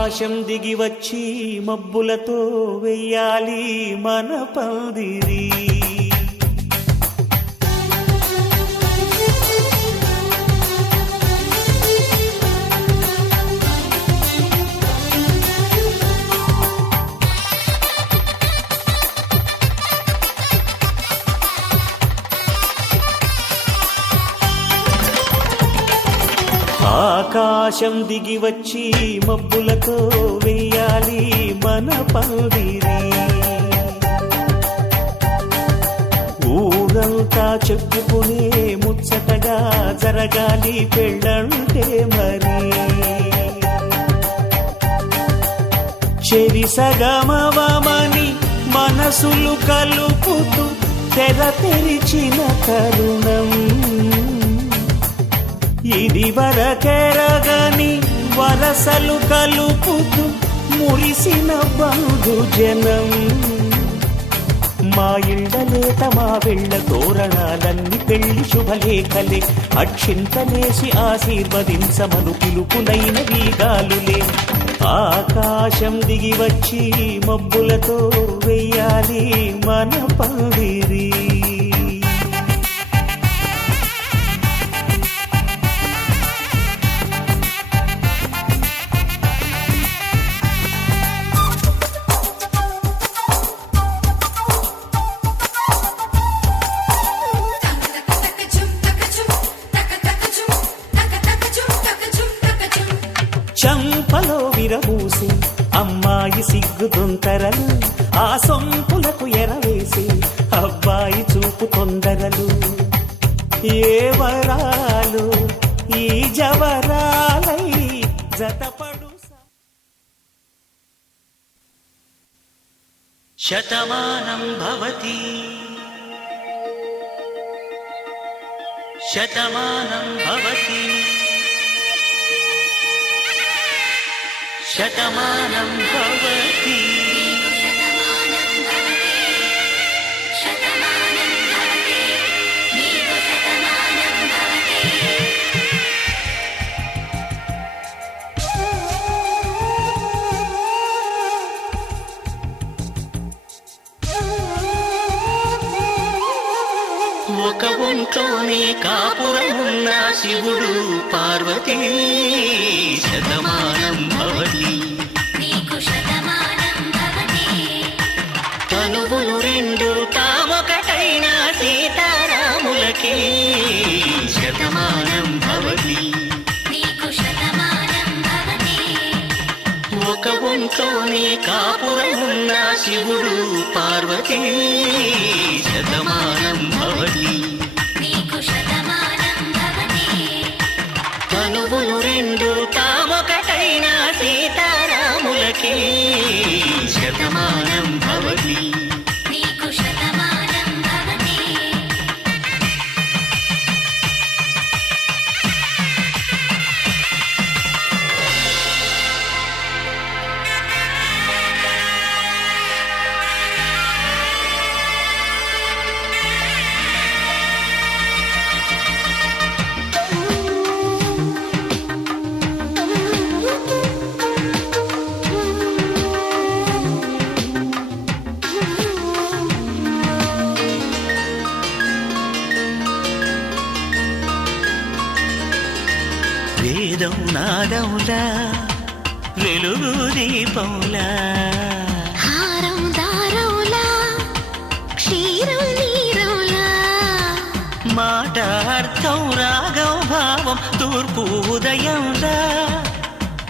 ఆకాశం దిగి వచ్చి మబ్బులతో వెయ్యాలి మన పందిరి. ఆకాశం దిగి వచ్చి మబ్బులతో వెయ్యాలి మన పందిరి. ఊరంతా చెప్పుకునే ముచ్చటగా జరగాలి పెళ్ళంటే మరి. చెరిసగమవమని మనసులు కలుపుతూ తెర తెరిచిన తరుణం. ఇది వరకెరగని వరసలు కలుపుతూ మురిసిన బంధుజనం. మా ఇళ్ళలేత మా వెళ్ళ తోరణాలన్నీ పెళ్లి శుభలేఖలే. అక్షింతలేసి ఆశీర్వదించమను పిలుపులైన వీగాలులే. ఆకాశం దిగి వచ్చి మబ్బులతో వెయ్యాలి మన పందిరి. చంపలో విరబూసి అమ్మాయి సిగ్గుదొంతరలు. ఆ సొంపులకు ఎరవేసి అబ్బాయి చూపు తొందరలు. ఏ వరాలు ఈ జవరాలై జతపడు. శతమానం భవతి శతమానం భవతి శతమానం భవతి. ఒక ఒంట్లోనే కాపురమున్న శివుడు పార్వతీ. శతమానం భవతి తనువులు రెండు తామొకటైన సీతారాములకే. శతమానం భవతి ఒక ఒంట్లోనే కాపురమున్న శివుడు పార్వతీ. శతమానం భవతి తనువులు రెండు తామొకటైన సీతారాములకే. శతమానం భవతి వేదం నాదములా వెలుగు దీపంలా. హారం దారంలా క్షీరం నీరంలా. మాట అర్థం రాగం భావం తూర్పు ఉదయంలా.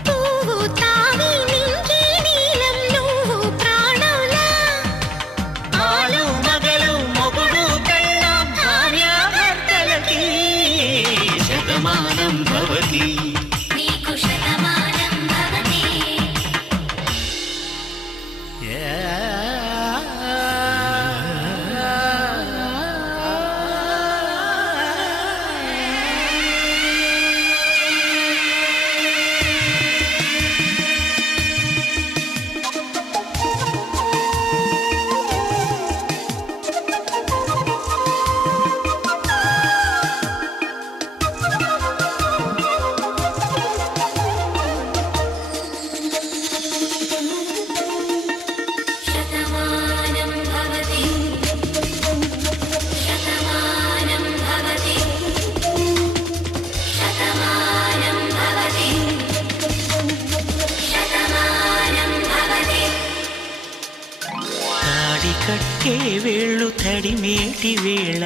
పువ్వు తావి నింగి నీలం నువ్వు ప్రాణంలా. ఆలు మగలు మొగుడు కళ్ళం భార్యాభర్తలకి. శతమానం భవతి కట్టే వేళ్ళు తడిమేటి వేళ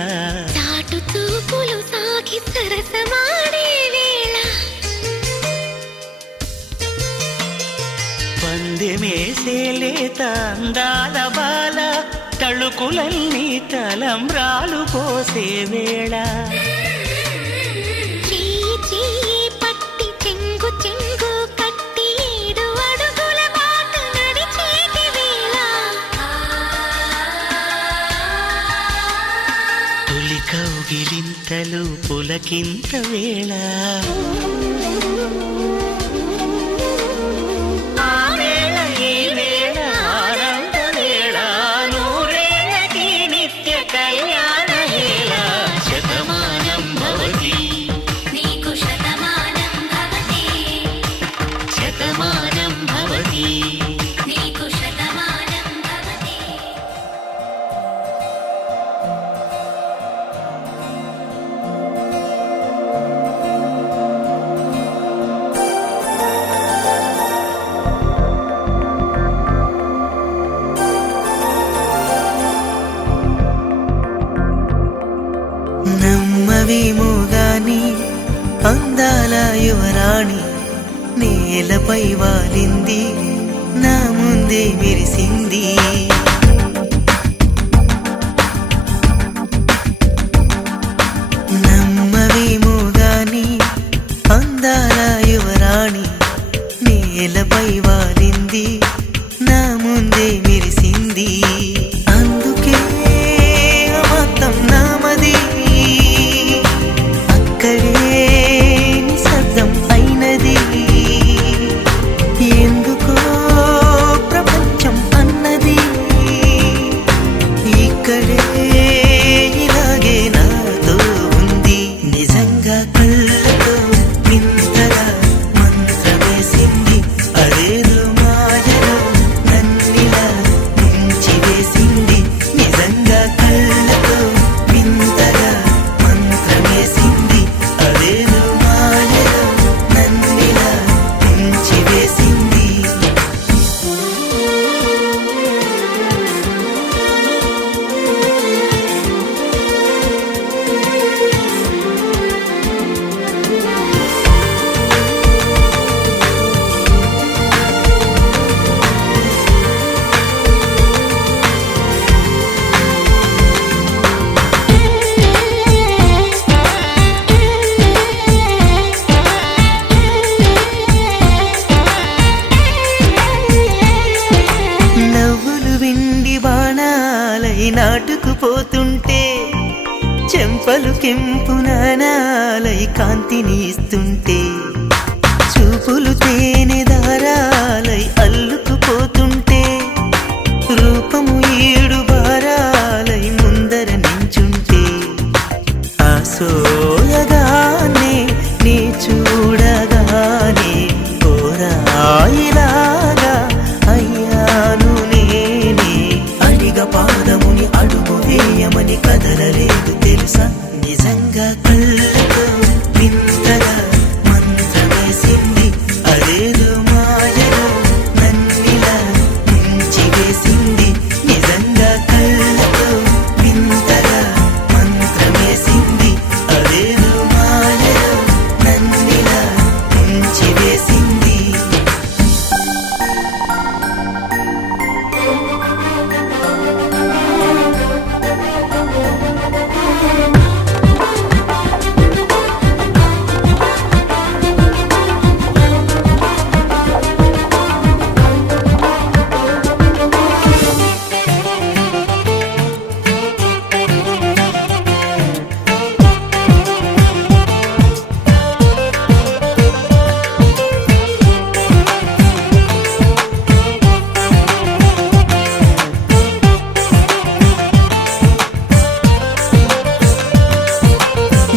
చాటు చూపులు సాగి సరసమాడే వేళ పందెమేసే లేత అందాల బాల తళుకులన్నీ తలంబ్రాలు పోసే వేళ చెయ్యి చెయ్యి పట్టి చెంగు చెంగు కట్టి 7 అడుగుల బాట నడిచేటి వేళ తొలి కౌగిలింతలు పులకింత వేళ ఆ వేళ ఈ వేళ ఆనంద వేళ నూరేళ్ళకి నిత్య కళ్యాణ వేళ శతమానం భవతి నీకు శతమానం భవతి శతమానం భవతి నీకు శతమానం భవతి నమ్మవేమో గాని అందాల యువరాణి నేలపై వాలింది నా ముందే మెరిసింది నమ్మవేమో గాని అందాల యువరాణి నేలపై వాలింది నా ముందే మెరిసింది అందుకే మొత్తం నామది అక్కడే నిశ్శబ్దం అయినది ఎందుకో ప్రపంచం అన్నది ఇక్కడే ఇలాగే నాతో ఉంది నిజంగా కళ్ళతో వింతగా మంత్రమేసింది అదేదో మాయలో నన్నిలా ముంచివేసింది నిజంగా కళ్ళతో వింతగా మంత్రమేసింది అదేదో మాయలో నన్నిలా ముంచివేసింది నవ్వులు విండి బాణాలై నాటుకుపోతుంటే చెంపలు కెంపు నాణాలై కాంతిని ఇస్తుంటే చూపులు తేనె దారాలై అల్లుకుపోతుంటే రూపము 7 భారాలై ముందర నించుంటే ఆసోయగానే నీ చూడగానే కోరాయిలాగా అయ్యాను నేనే అడిగ పాదముని అడుగు వేయమని కదలలేదు తెలుసా నిజంగా కళ్ళతో వింతగా మంత్రమేసింది అదేదో మాయలో నన్నిలా ముంచివేసింది నిజంగా కళ్ళతో వింతగా మంత్రమేసింది అదేదో మాయలో నన్నిలా ముంచివేసింది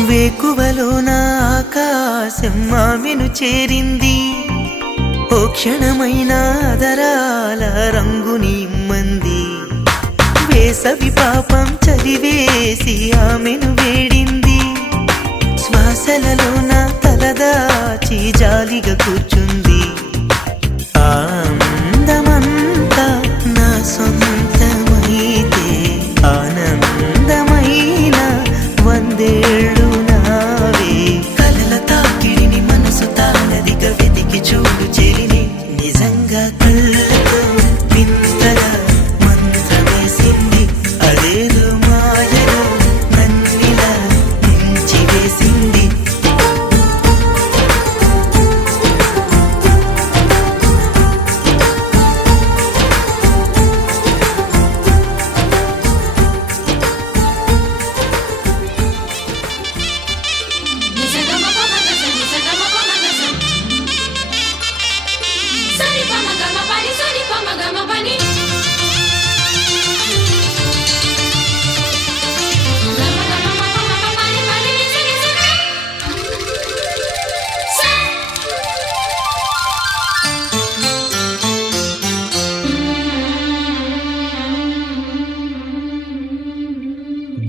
వేకువలో నా ఆకాశం ఆమెను చేరింది ఓ క్షణమైన ఆదరాల రంగుని ఇమ్మంది వేసవి పాపం చలివేసి ఆమెను వేడింది శ్వాసలలో నా తలదాచి జాలిగా కూర్చుంది ఆ అందమంతా నా సొంతమైతే అందంగా కళ్ళతో వింతగా మంత్రమేసింది అదేదో మాయలో నన్నిలా ముంచి వేసింది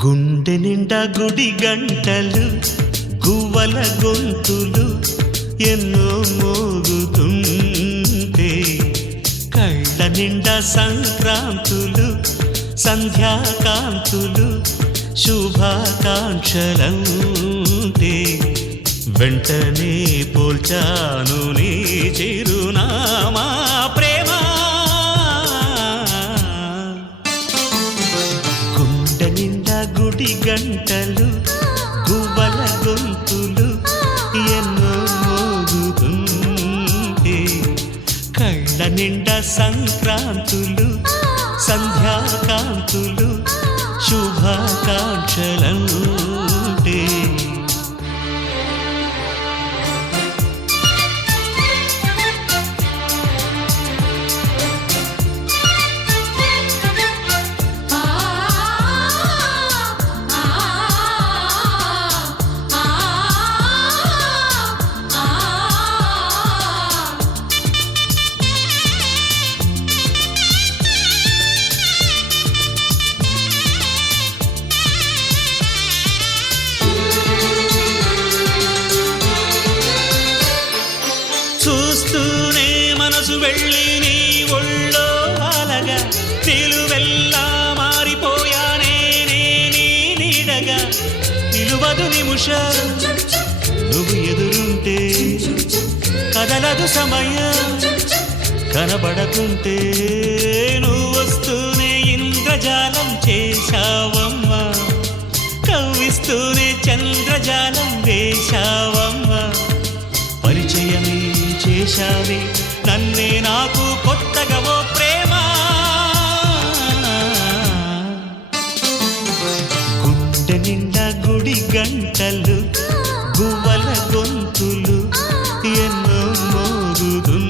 గుండె నిండా గుడి గంటలు గువ్వల గొంతులు ఎన్నో మోగుతుంటే కళ్ళ నిండా సంక్రాంతులు సంధ్యాకాంతులు శుభాకాంక్షలంటే వెంటనే పోల్చాను నీ చిరునామా ప్రేమ గుండె నిండా గుడి గంటలు గువ్వల గొంతులు ఎన్నో మోగుతుంటే కళ్ళ నిండా సంక్రాంతులు సంధ్యాకాంతులు శుభాకాంక్షలంటే చూస్తూనే మనసు వెళ్ళి నీ ఒళ్ళో అలగా నిలువెల్లా మారిపోయానే నీ నీడగా నిలువదు నిముషం నువ్వు ఎదురుంటే కదలదు సమయం కనబడకుంటే నువ్వు వస్తూనే ఇంద్రజాలం చేశావమ్మా కవ్విస్తూనే చంద్రజాలం వేశావమ్మా పరిచయమే చేశావే నన్నే నాకు కొత్తగా ఓ ప్రేమ గుండె నిండా గుడి గంటలు గువ్వల గొంతులు ఎన్నో మోగుతుంటే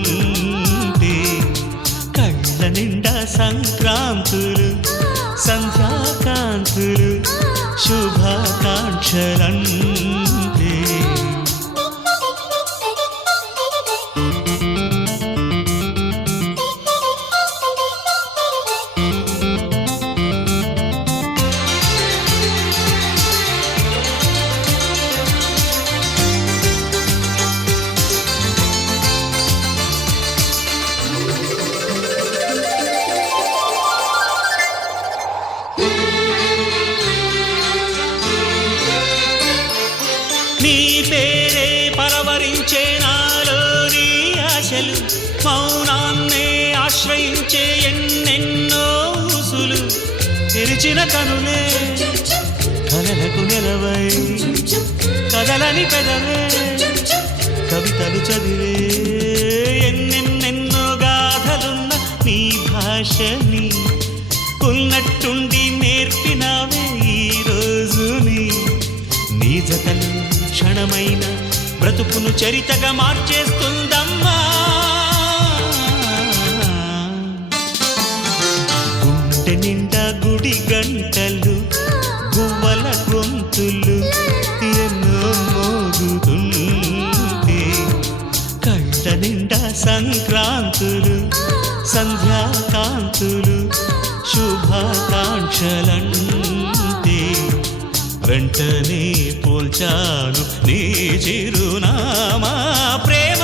కళ్ళ నిండా సంక్రాంతులు సంధ్యాకాంతులు శుభాకాంక్షలంటే నీ పేరే పరవరించే నాలోని ఆశలు మౌనాన్నే ఆశ్రయించే ఎన్నెన్నో ఊసులు తెరిచిన కనులే కలలకు నెలవై కదలని పెదవే కవితలు చదివే ఎన్నెన్నెన్నో గాథలున్న నీ భాషని ఉన్నట్టుండి నేర్పినావే ఈ రోజుని నీ జతలు క్షణమైన బ్రతుకును చరితగా మార్చేస్తుందమ్మా గుండె నిండా గుడి గంటలు గువ్వల గొంతులు ఎన్నో మోగుతుంటే కళ్ళ నిండా సంక్రాంతులు సంధ్యాకాంతులు శుభాకాంక్షలంటే వెంటనే పోల్చాను నీ చిరునామా ప్రేమ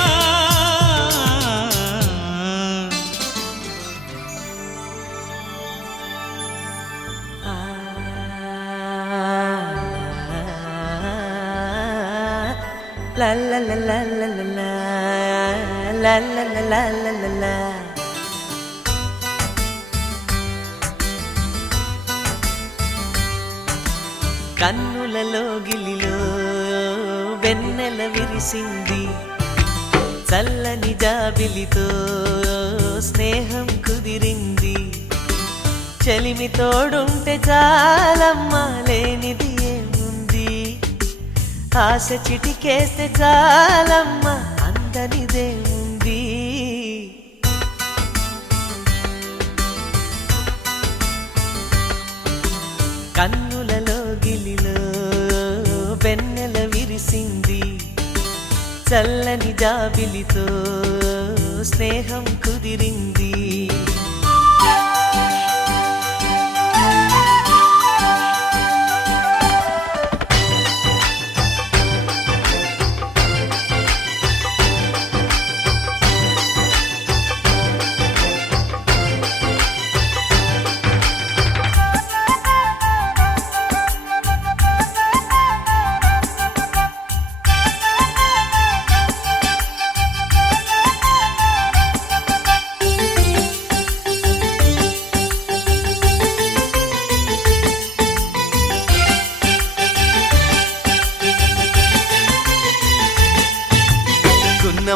la la la la la la la la la la la la la కన్నులలో గిలిలో వెన్నెల విరిసింది, చల్లని జాబిలితో స్నేహం కుదిరింది. చెలిమి తోడుంటే చాలమ్మా, లేనిది ఏముంది, ఆశ చిటికేస్తే చాలమ్మా, అందనిదేముంది. కన్నులలో గిలిలో వెన్నెల విరిసింది, చల్లని జాబిలితో స్నేహం కుదిరింది.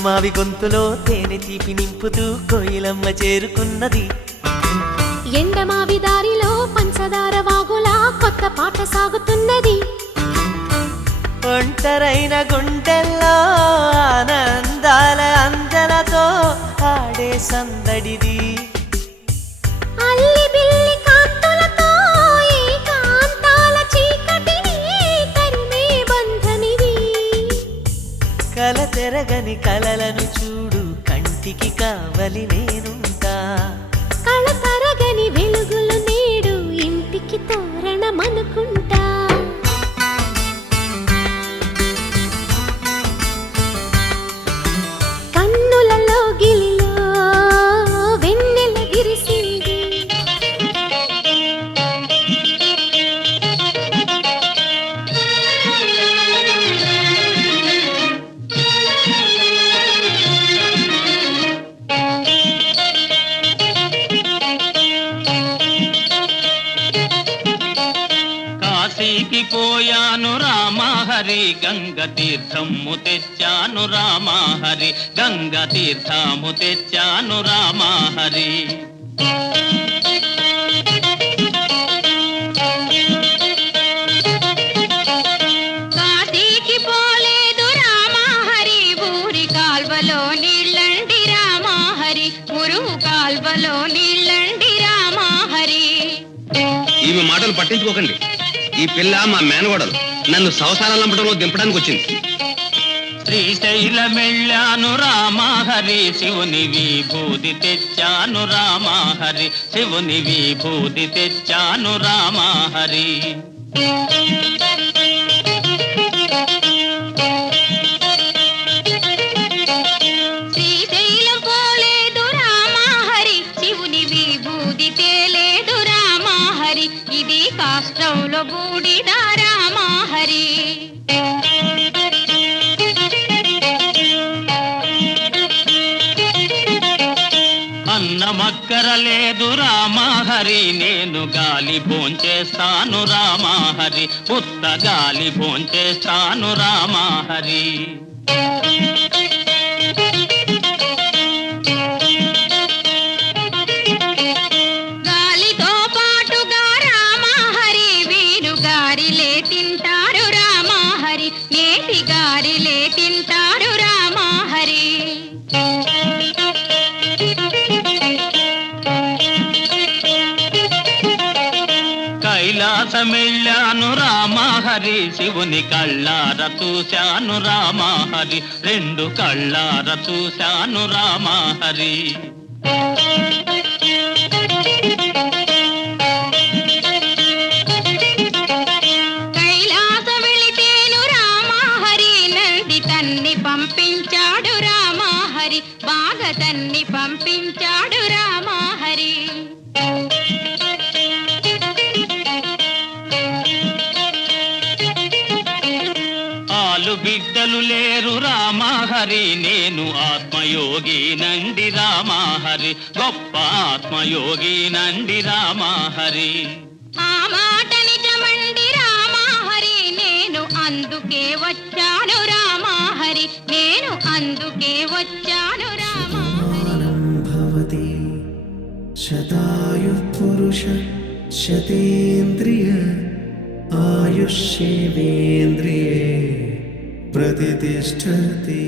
మావి గొంతులో తేనె తీపి నింపుతూ కోయిలమ్మ చేరుకున్నది. ఎండమావి దారిలో పంచదార వాగులా కొత్త పాట సాగుతున్నది. ఒంటరైన గుండెల్లో ఆనందాల అంజలతో ఆడే సందడిది. అల్లి బిల్లి కాంతులతో ఏకాంతాల చీకటిని తరిమే బంధనిది. కల తెరగని కలలను చూడు, కంటికి కావలి నేనుంటా. కళ తరగని వెలుగులు నేడు ఇంటికి తోరణమనుకుంటా. కన్నులలో గిలిలో వెన్నెల విరిసింది. కాశీకి పోయాను రామహరి, గంగ తీర్థము తెచ్చాను రామహరి, గంగ తీర్థము తెచ్చాను రామహరి. కాశీకి పోలేదు రామహరి, ఊరి కాల్వలో నీళ్ళండి రామహరి, మురుగు కాల్వలో నీళ్ళండి రామహరి. ఈమె మాటలు పట్టించుకోకండి. ఈ పిల్ల మా మేనగోడలు, నన్ను సంసారాలు నంపడంలో దింపడానికి వచ్చింది. శ్రీశైలమెళ్ళాను రామహరి, శివుని విభూది తెచ్చాను రామహరి, శివుని విభూది తెచ్చాను రామహరి. శ్రీశైలం పోలేదు రామహరి, శివుని విభూది తేలేదు రామహరి, ఇది కాష్టంలో బూడిద రామహరి. అన్నమక్కరలేదు రామహరి, నేను గాలి భోంచేస్తాను రామహరి, ఉత్త గాలి భోంచేస్తాను రామహరి. గాలితో పాటుగా రామహరి, వీరు గారిలే తింటారు రామహరి, నేతి గారిలే తింటారు రామహరి. కైలాసమెళ్ళాను రామహరి, శివుని కళ్ళార చూశాను రామహరి, రెండు కళ్ళార చూశాను రామహరి. కైలాస వెళితేను రామహరి, నంది తన్ని పంపించాడు రామహరి, బాగా తన్ని పంపించాడు రామహరి. ఆలు బిడ్డలు లేరు రామహరి, నేను ఆత్మయోగి నండి రామహరి, గొప్ప ఆత్మయోగి నండి రామహరి. ఆ మాట నిజమండి రామహరి, అందుకే వచ్చాను రామహరి, నేను అందుకే వచ్చాను రామహరి. భవతి శతాయుః పురుష శతేంద్రియ ఆయుష్యేవేంద్రియే ప్రతిష్టతి.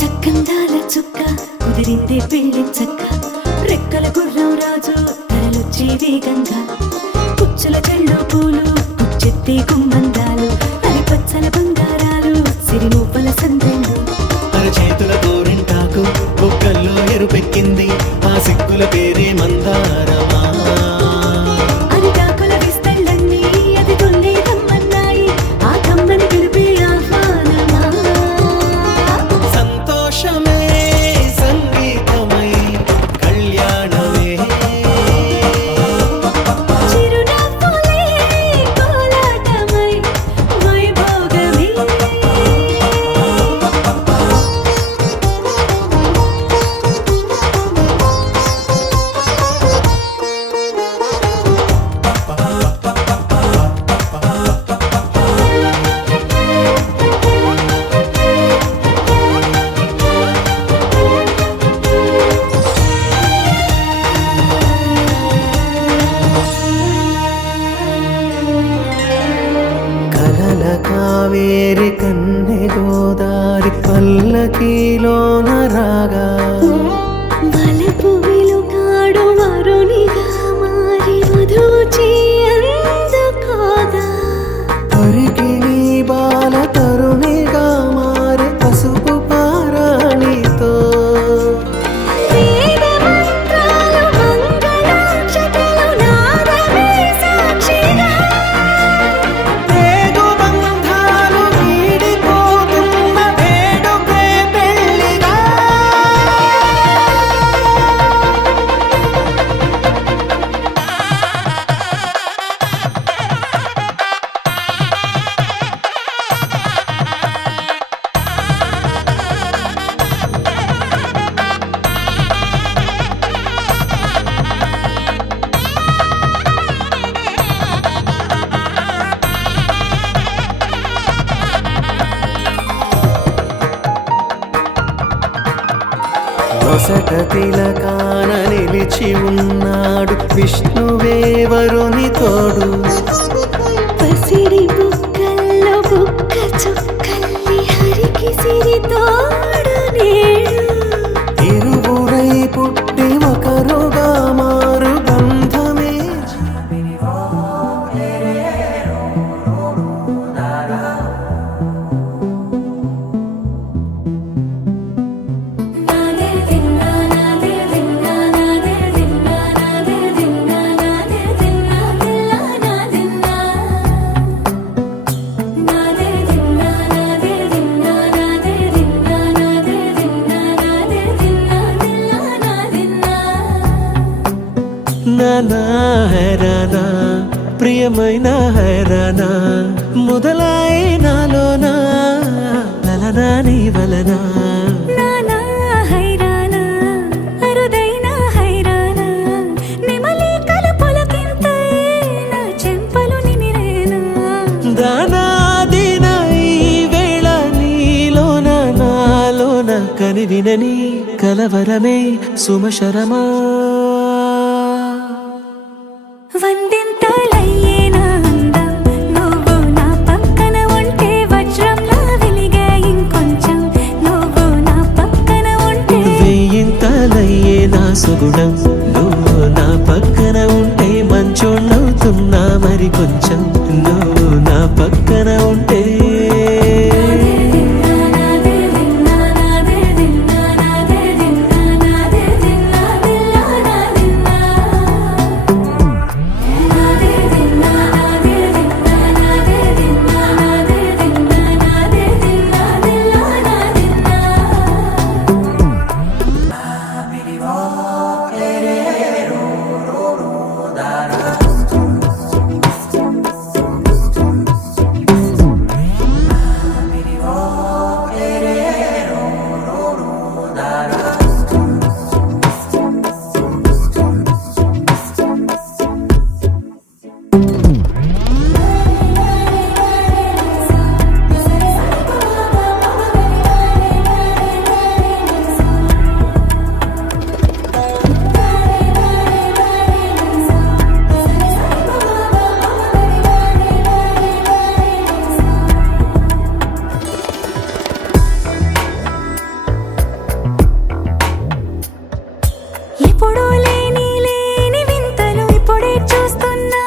చక్కందాల చుక్క కుదిరిందే పెళ్లి చక్క, రెక్కల గుర్రం రాజు తరలొచ్చే వేగంగా, పుచ్చుల చెళ్ళు పూలు పుచ్చెత్తే గుమ్మందాలు, అరి పచ్చల బంగారాలు సిరి నువ్వుల సందెళ్ళు. అరచేతుల గోరింటాకు బొక్కల్లో ఎరుపెక్కింది, ఆ సిగ్గుల పేరే మందారమా. అరిటాకుల విస్తళ్ళన్నీ అది తొల్లి రమ్మన్నాయి, ఆ కమ్మని పిలిపే ఆహ్వానమా. సంతోషమే సంగీతమై కళ్యాణమే, చిరునవ్వులే కోలాటమై వైభోగమే. కలల కావేరి కన్నె గోదారి పల్లకీలోన రాగా, వలపు వెలుగాడు వరునిగా మారి వధూచి అందుకోగా, పరికిణి బాల తరుణిగా మారి పసుపు పారాణితో, వేద మంత్రాలు మంగళాక్షతలు నాదమే సాక్షిగా. రేగు బంధాలు వీడిపోతున్న వేడుకే పెళ్లిగా. నొసట తిలకాన నిలిచి ఉన్నాడు విష్ణువే వరుని తోడు, పసిడి బుక్కల్లో బుక్క చుక్కల్లి హరికి సిరి తోడు నేడు. ఇరువురై పుట్టి ఒకరుగా మారు బంధమే. నాదే దిన్నా నాదే దిన్నా నాదే దిన్నా నాదే దిన్నా నాదే దిన్నా దిల్లా నాదిన్నా. నాదే దిన్నా నాదే దిన్నా నాదే దిన్నా నాదే దిన్నా నాదే దిన్నా దిల్లా నాదిన్నా. నానా హైరానా ప్రియమైన హైరానా మొదలై నాలోనా లలనా నీ వలనా. నానా హైరానా అరుదైన హైరానా, నెమలి కలుపులకింతై నా చెంపలు నిమిరేనా. దానాదిన ఈ వేళ నీలోన నాలోన కనివినని కలవరమే సుమశరమా. వందింతలయ్యేనా అందం, నువ్వు నా పక్కన ఉంటే వజ్రంలా వెలిగే ఇంకొంచెం, నువ్వు నా పక్కన ఉంటే. వెయ్యింతలయ్యే నా సుగుణం, నువ్వు నా పక్కన ఉంటే మంచోళ్ళవుతున్నా మరి కొంచెం, నువ్వు నా పక్కన ఉంటే. నాదే దిన్నా నాదే దిన్నా నాదే దిన్నా నాదే దిన్నా దిల్లా నాదిన్నా. నాదే దిన్నా నాదే దిన్నా నాదే దిన్నా నాదే దిన్నా ఎప్పుడూ లేని లేని వింతలు ఇప్పుడే చూస్తున్నా.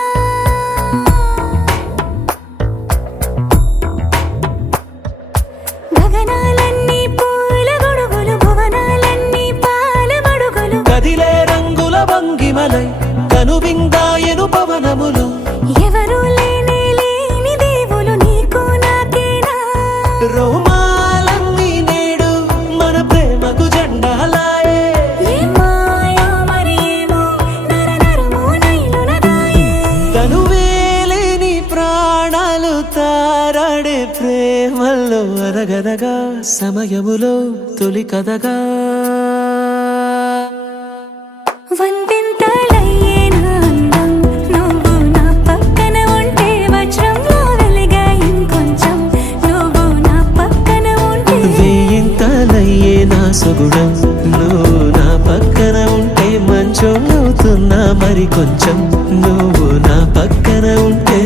గగనాలన్నీ పూల గొడుగులు, భువనాలన్నీ పాల మడుగులు. కదిలే రంగుల భంగిమలై కనువిందాయను పవనములు. ఎవరూ లేని లేని దేవులు నీకు నాకేనా. రోమాలన్నీ నేడు మన ప్రేమకు జెండాలాయే. ఏ మాయో మరి ఏమో నరనరమో నైలునదాయే. తనువేలేని ప్రాణాలు తారాడే ప్రేమల్లో అదగదగా సమయములో తొలి కదగా. వందెంతలయ్యేనా అందం నువ్వు నా పక్కన ఉంటే. వజ్రంలో వెలిగా ఇంకొంచెం నువ్వు నా పక్కన ఉంటే. వేయింతలయ్యే నా సొగుడం నువ్వు నా పక్కన ఉంటే. మంచోళ్ళవుతున్నా మరి కొంచెం నువ్వు నా పక్కన ఉంటే.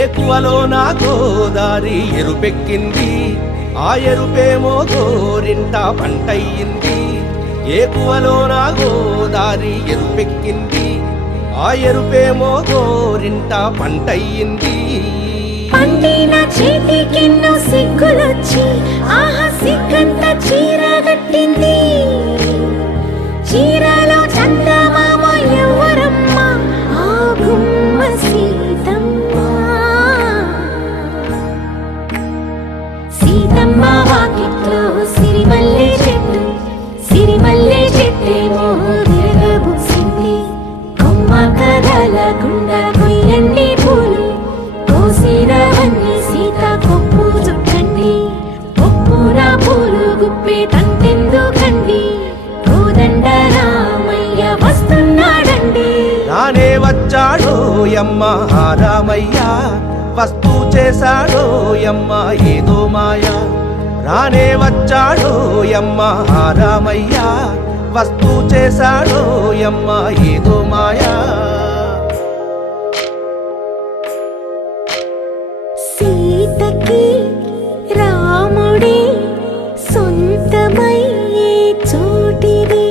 ఏకువలో నా గోదారి ఎరుపెక్కింది, ఆ ఎరుపేమో గోరింట పంటయ్యింది. ఏకువలో నా గోదారి ఎరుపెక్కింది, ఆ ఎరుపేమో గోరింట పంటయ్యింది. పండిన చేతికెన్నో సిగ్గులొచ్చి ఆహా సిగ్గంత చీర కట్టింది. చీరలో చందమామ ఎవరమ్మ ఆ గుమ్మ సీతమ్మ. సీతమ్మ వాకిట్లో సిరిమల్లె చెట్టు, సిరిమల్లె చెట్టేమో విరగబూసింది. కొమ్మ కదలకుండా కొయ్యండి పూలు, కోసినవన్నీ సీత కొప్పు చుట్టండి. కొప్పున పూలు గుప్పే తంతెందుకండి, కోదండ రామయ్య వస్తున్నాడండి. రానే వచ్చాడో యమ్మ రామయ్య, వస్తూ చేశాడో యమ్మ ఏదో మాయా. రానే వచ్చాడో యమ్మ రామయ్య, వస్తూ చేశాడో యమ్మ ఏదో మాయా. సీతకి రాముడే సొంతమయ్యే చోటిది.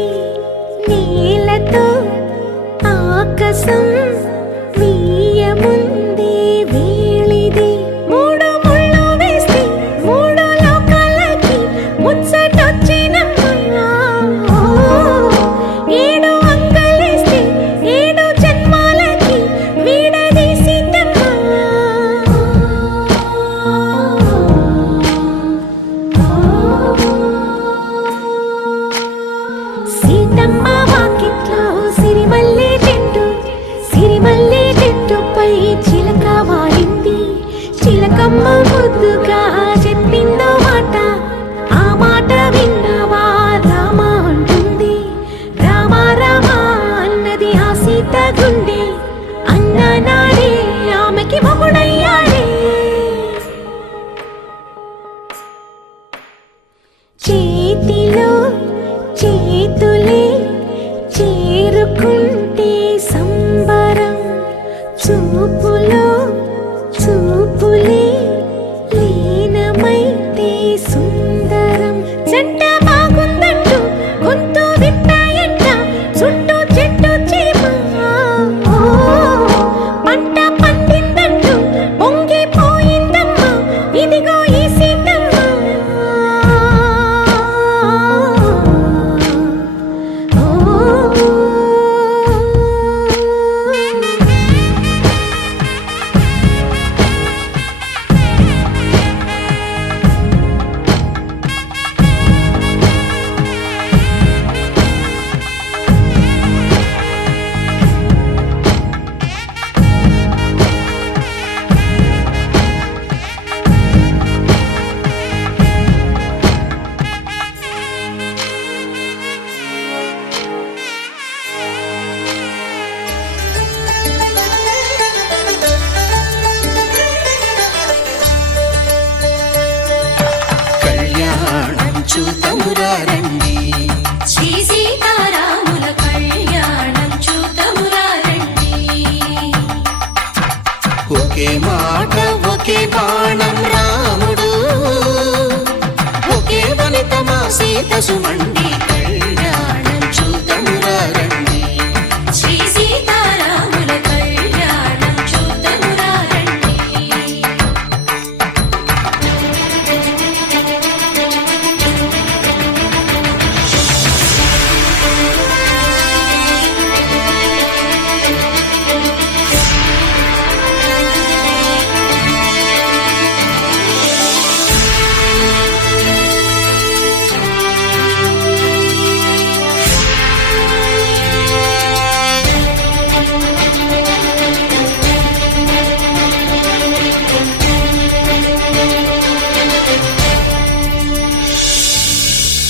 నేలతో ఆకాశం వీయముందే వేళిది. మూడు ముళ్ళు వేస్తే మూడు లోకాలకి ముచ్చటొచ్చినమ్మా. ఏడు అంగలేస్తే ఏడు జన్మాలకి వీడదీసిద్దమ్మా. సీతమ్మ వాకిట్లో సిరిమల్లె చెట్టు, సిరిమల్లె చెట్టుపై చిలక వాలింది. చిలకమ్మ ముద్దుగా చెప్పిందో మాట, ఆ మాట విన్నవా రామ అంటుంది. రామ రామ అన్నది ఆ సీత గుండె, అన్న నాడే ఆమెకి మొగుడయ్యాడే. చేతిలో చేతులే చేరుకుంటే సంబరం, చూపులో చూపులే లీనమైతే సుందరం. జంట బాగుందంటూ గొంతు విప్పాయంట చుట్టూ చెట్టు చీమ. పంట పండిందంటూ పొంగిపోయిందమ్మా ఇదిగో ఈ సీతమ్మ. చూతమురా రండి. శ్రీ సీతారాముల కళ్యాణం చూతమురా రండి. ఒకే మాట ఒకే బాణం రాముడు, ఒకే వనిత మా సీత సుమండి కళ్యాణం చూతమురా రండి. శ్రీ సీతారాముల కళ్యాణం చూతమురా రండి.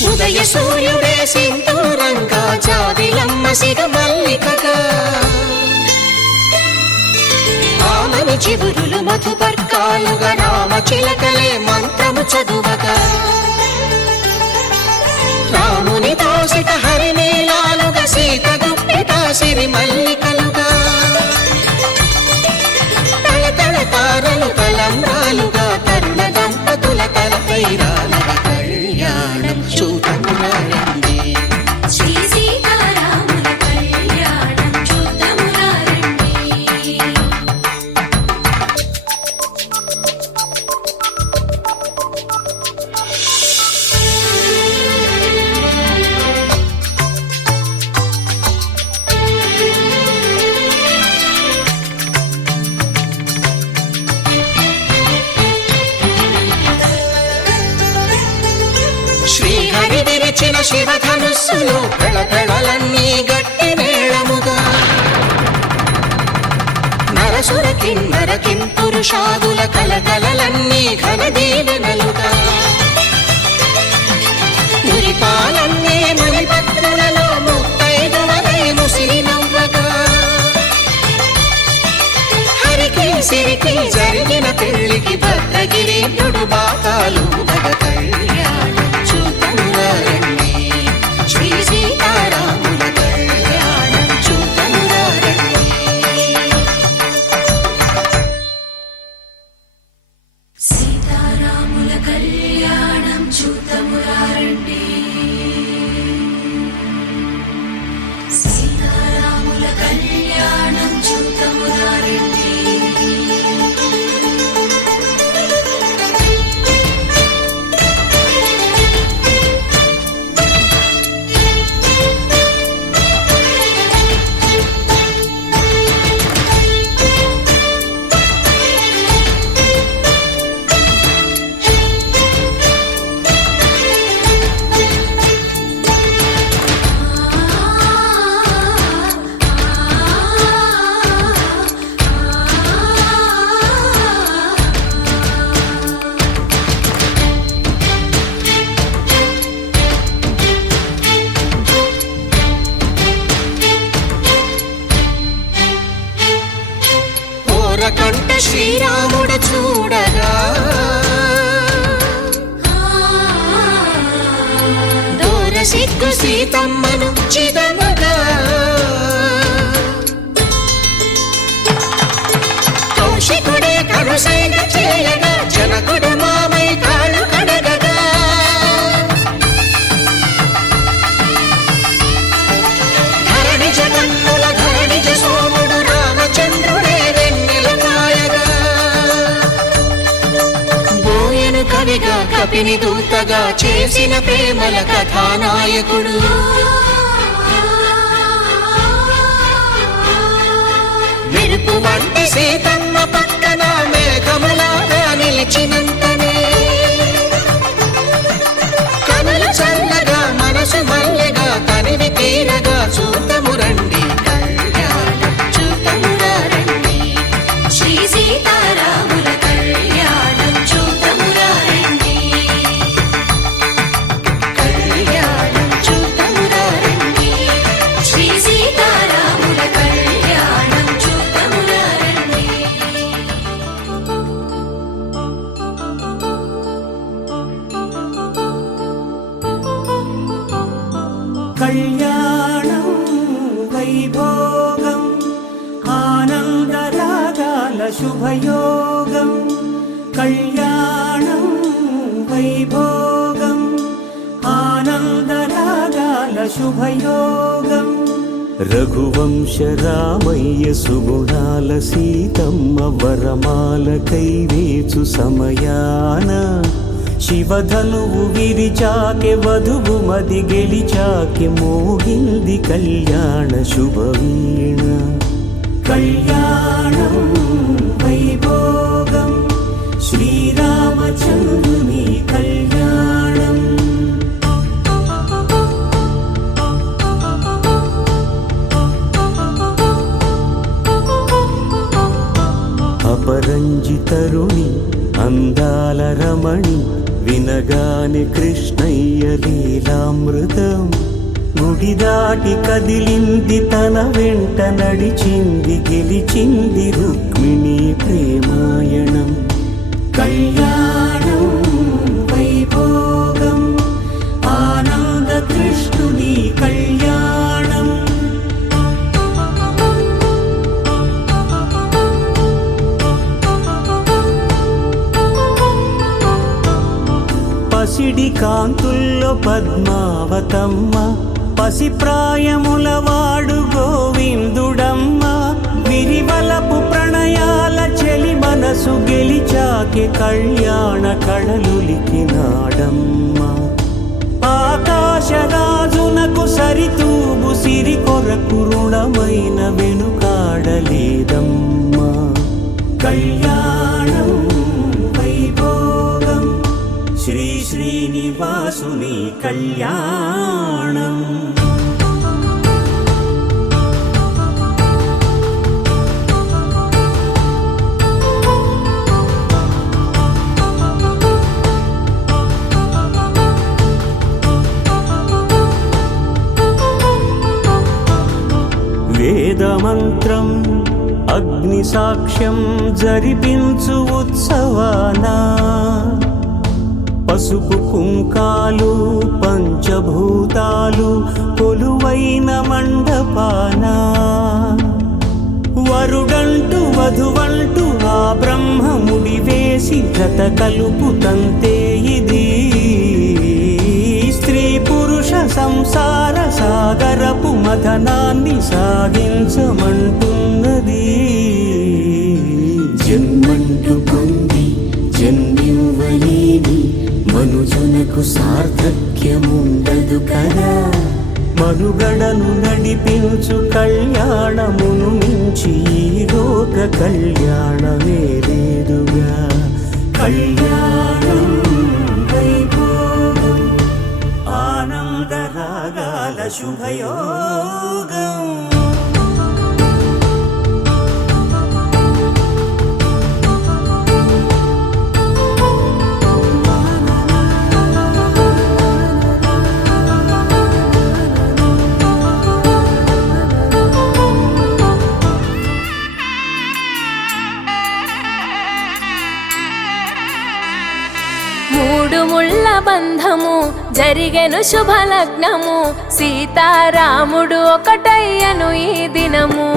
ఉదయ సూర్యుడే సింధూరంగా జాబిలమ్మ సిగ మల్లికగా, ఆమని చివురులు మధుపర్కాలుగా రామ చిలకలే మంత్రము చదువగా, రాముని దోసిట హరినీలాలుగా సీత గుప్పిట సిరి మల్లికలుగా, తల తల తారలు తలంబ్రాలుగా తరుణ దంపతుల తలపైరాలగా కళ్యాణం చూతమురా రండి. శ్రీ సీతారాముల కళ్యాణం చూతమురా రండి. శ్రీహరి విరిచిన శివధనుస్సులో పెళపెళలన్నీ గట్టి మేళముగా, నరసుర కిన్నర కింపురుషాదుల కలకలలన్నీ ఘన దీవెనలుగా, మురిపాలన్నీ మణిపత్రులలో ముత్తైదువలై ముసిరి నవ్వగా, హరికి సిరికి జరిగిన పెళ్లికి భద్రగిరి నుడు బాకాలు కళ్యాణం చూతమురా రండి. శ్రీ సీతారాముల కళ్యాణం చూతమురా రండి. సీతారాముల కళ్యాణం చూతమురా రండి. సీతారాముల కళ్యాణం చూతమురా రండి. కంట శ్రీరాముడు చూడగా, దూర సిగ్గు సీతమ్మను చిదమగా, కౌశికుడే కరుసైన చేయగా జనకుడు మామై కాళ్ళు కడగగా, ధరణి జగన్నుల ధరణిజ సోముడు రామచంద్రుడే కవిగా కపిని దూతగా చేసిన ప్రేమల కథానాయకుడు, మెరుపు వంటి సీతమ్మ పక్కన మేఘములాగా నిలిచినంతనే, కనులు చల్లగా మనసు మల్లెగా తనివి తీరగా చూతము రండి కళ్యాణం చూతమురా రండి. శ్రీ సీతారాముల కళ్యాణం చూతమురా రండి. కళ్యాణం చూతమురా రండి. శ్రీ సీతారాముల కళ్యాణం చూతమురా రండి. కళ్యాణం వైభోగం ఆనందరాగాల శుభయోగం కళ్యాణం వైభోగం ఆనందరాగాల శుభయోగం రఘువంశ రామయ్య సుగుణాల సీతమ్మ వరమాల కైవేచు సమయాన శివధనువు విరిచాకె వధువు మది గెలిచాకె మోగింది కళ్యాణ శుభవీణ కళ్యాణం వైభోగం శ్రీరామచంద్రుని కళ్యాణం అపరంజి తరుణి అందాల రమణి వినగాని కృష్ణయ్య లీలామృతం గుడి దాటి కదిలింది తన వెంట నడిచింది గెలిచింది రుక్మిణి ప్రేమాయణం కళ్యాణం వైభోగం ఆనంద కృష్ణుని కళ్యాణం పసిడి కాంతుల్లో పద్మావతమ్మ పసిప్రాయముల వాడు గోవిందుడమ్మ విరివలపు ప్రణయాల చెలి మనసు గెలిచాకే కళ్యాణ కళలులికినాడమ్మ ఆకాశరాజునకు సరితూగు సిరి కొరకు రుణమైన వెనుకాడలేదమ్మా కళ్యాణం వైభోగం శ్రీ శ్రీనివాసుని కళ్యాణం వేదమంత్రం అగ్ని సాక్ష్యం జరిపించు ఉత్సవానా పసుపు కుంకాలు పంచభూతాలు కొలువైన మండపాన వరుడంటూ వధువంటూ ఆ బ్రహ్మముడి వేసి జత కలుపుతంతే ఇది స్త్రీ పురుష సంసార సాగరపు మథనాన్ని సాగించమంటున్నది జన్మంటూ పొంది జన్మివ్వలేని మనుజునకు సార్థక్యముండదు కదా మనుగడను నడిపించు కళ్యాణమును మించి ఈ లోక కళ్యాణమే లేదుగా కళ్యాణం వైభోగం ఆనందరాగాల శుభయోగం మూడు ముళ్ళ బంధము జరిగెను శుభలగ్నము సీతారాముడు ఒకటయ్యను ఈ దినము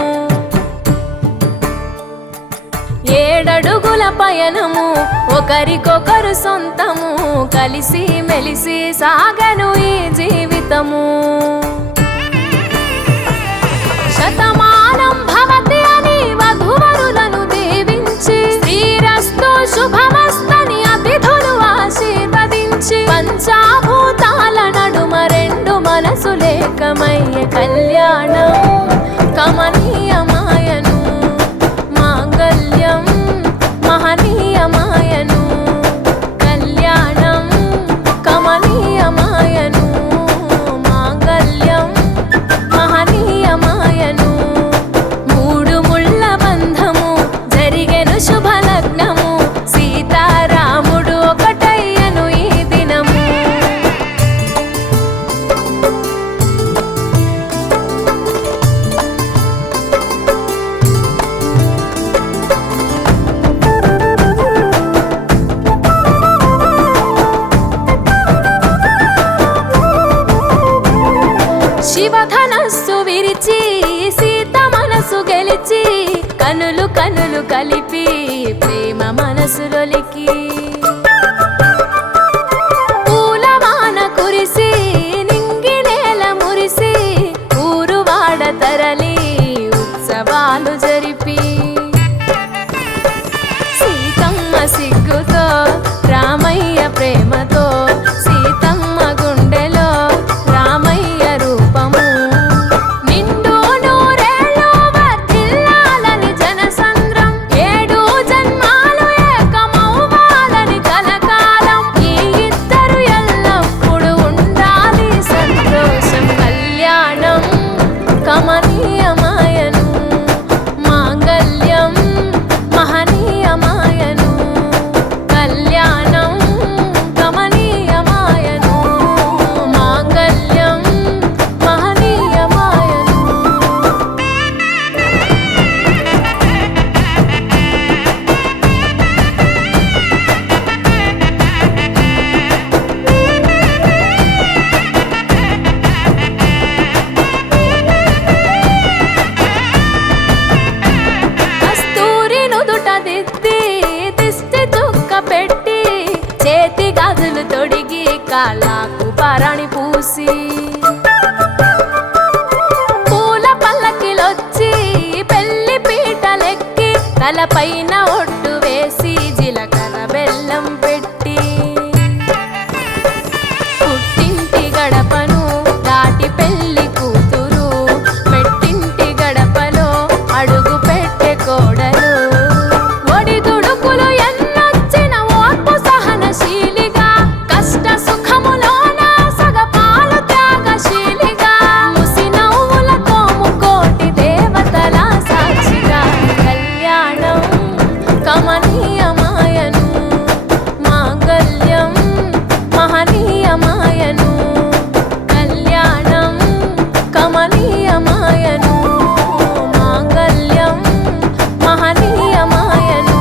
7 అడుగుల పయనము ఒకరికొకరు సొంతము కలిసి మెలిసి సాగను ఈ జీవితము శతమానం భవతి అని వధువరులను దీవించి శ్రీరస్తు శుభమస్తని అతిథులు ఆశీర్వదించి పంచాభూతాల నడుమ 2 మనసులేకమయ్య కళ్యాణం కమనీయమాయను మాంగళ్యం మహనీయమాయను కళ్యాణం కమనీయమాయను మాంగళ్యం మహనీయమాయను మూడు ముళ్ళ బంధము జరిగెను శుభలగ్నము సీతారాముడు ఒకటయ్యను ఈ దినము శివధనస్సు విరిచి సీత మనసు గెలిచి కనులు కనులు కలిపి ప్రేమ మనసులొలికి పూలవాన కురిసి నింగి నేల మురిసి ఊరు వాడ తరలి ఉత్సవాలు జరిపి సీతమ్మ సిగ్గుతో రామయ్య ప్రేమతో సీతమ్మ గుండెలో రామయ్య రూపము నిండు నూరేళ్ళు వర్ధిల్లాలని జనసంద్రం ఏడు జన్మాలు ఏకమవ్వాలని కలకాలం ఈ ఇద్దరు ఎల్లప్పుడూ ఉండాలి సంతోషం కళ్యాణం కమనీయమాయను మాంగళ్యం మహనీయమాయను కళ్యాణం కమనీయమాయను మాంగళ్యం మహనీయమాయను కస్తూరి నుదుట దిద్ది దిష్టి చుక్క పెట్టి చేతి గాజులు తొడిగి కాళ్ళకు పరణి పూసి పూల పల్లకిలొచ్చి పెళ్లి పీటలెక్కి తలపైన ఒట్టు వేసి జీలకర్ర బెల్లం పెట్టి పుట్టింటి గడపను దాటి పెళ్లి కూతురు మెట్టింటి గడపలో అడుగు పెట్టే కోడలు ఒడిదుడుకులు ఎన్నొచ్చిన ఓర్పు సహనశీలిగా కష్ట సుఖములోన సగపాలు త్యాగశీలిగా ముసి నవ్వులతో ముకోటి దేవతల సాక్షిగా కళ్యాణం కమనీయమాయను మాంగళ్యం మహనీయమాయను కళ్యాణం కమనీయమాయను మాంగళ్యం మహనీయమాయను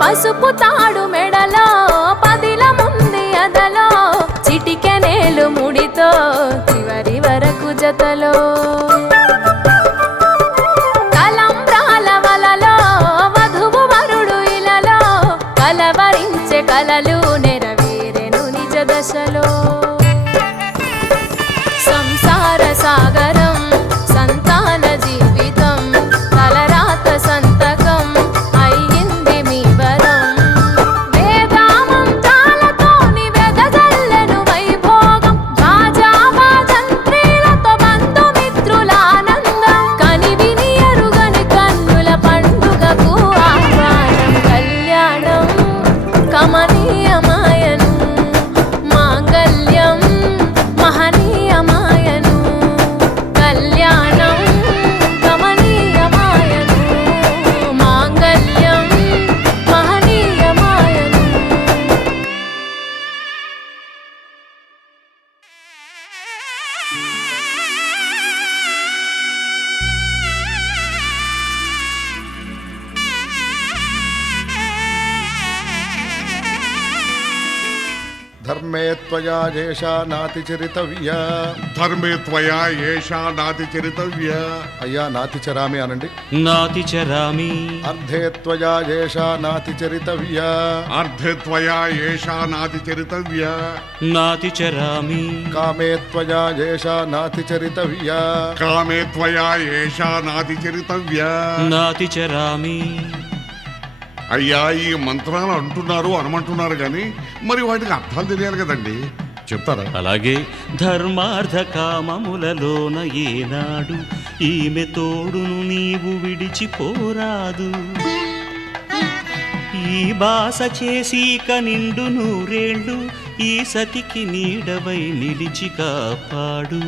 పసుపు తాడు మెడలో పదిల ముంది అదలో చిటికెనేలు ముడితో చివరి వరకు జతలో తలంబ్రాల వలలో వధువు వరుడు ఇలలో కలవరించే కలలు నెరవేరెను నిజ దశలో సంసార సాగరం సంతాన జీవితం తలరాత సంతకం అయ్యింది మీ వరం వేదామంతాలతోని వెదజల్లెను వైభోగం భాజాభాజంత్రీలతో బంధుమిత్రుల ఆనందం కనివిని ఎరుగని కన్నుల పండుగకు ఆహ్వానం కళ్యాణం కమనీయమాయను మాంగళ్యం మహనీయమాయను కళ్యాణం కమనీయమాయను మాంగళ్యం మహనీయమాయను ధర్మే త్వయా ఏషా నాతి చరితవ్య ధర్మే త్వయా ఏషా నాతి చరితవ్య అయ్యా నాతి చరామి అనండి నాతి చరామి అర్ధే త్వయా ఏషా నాతి చరితవ్య అర్ధే త్వయా ఏషా నాతి చరితవ్య నాతి చరామి కామే త్వయా ఏషా నాతి చరితవ్య కామే త్వయా ఏషా నాతి చరితవ్య నాతి చరామి అయ్యా ఈ మంత్రాలు అంటున్నారు అనమంటున్నారు కానీ మరి వాటికి అర్థాలు తెలియాలి కదండి చెప్తారా? అలాగే ధర్మార్థ కామములలోన ఏనాడు ఈమె తోడును నీవు విడిచిపోరాదు ఈ బాస చేసి నిండు నూరేళ్ళు ఈ సతికి నీడవై నిలిచి కాపాడు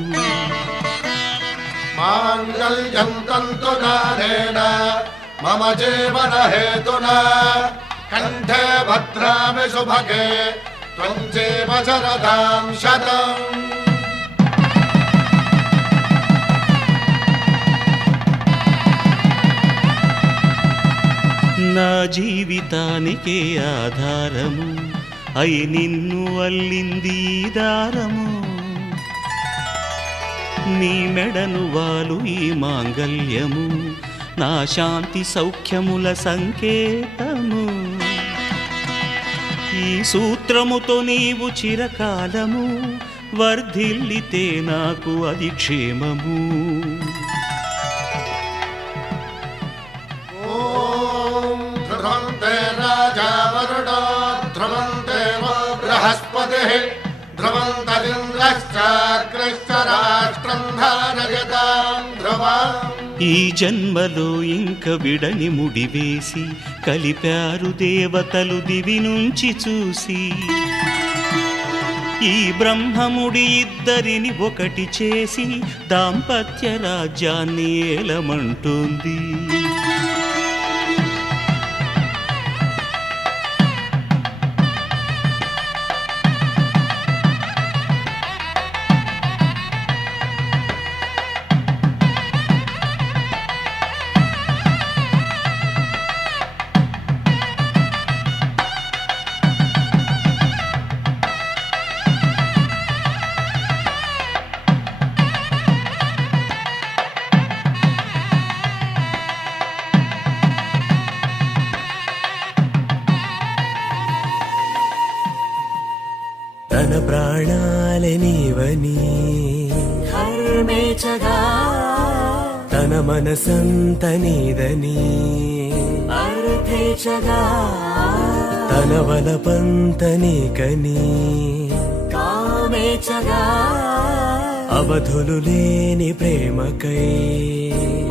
మాంగళ్యం తంతునారేణ మమ జీవన హేతునా కంఠే భద్రామి శుభగే త్వంచేవ శరదాం శతం. నా జీవితానికే ఆధారము అయి నిన్ను అల్లింది ఈ దారము. నీ మెడను వాలు ఈ మాంగల్యము నా శాంతి సౌఖ్యముల సంకేతము. ఈ సూత్రముతో నీవు చిరకాలము వర్ధిల్లితే నాకు అది క్షేమము. ఓం ధ్రువంతే రాజా వరుడో ధ్రువంతే వో బృహస్పతిః ధ్రువంతరింద్రశ్చాగ్రశ్చ రాష్ట్రం ధారయతాం ధ్రువం. ఈ జన్మలో ఇంక విడని ముడివేసి కలిపారు దేవతలు దివి నుంచి చూసి. ఈ బ్రహ్మముడి ఇద్దరిని ఒకటి చేసి దాంపత్య రాజ్యాన్ని ఏలమంటోంది. తన ప్రాణాలనివని ధర్మేచగా తన మనసంత నీదని అర్థేచగా తన వలపంత నీకని కామేచగా అవధులు లేని ప్రేమకై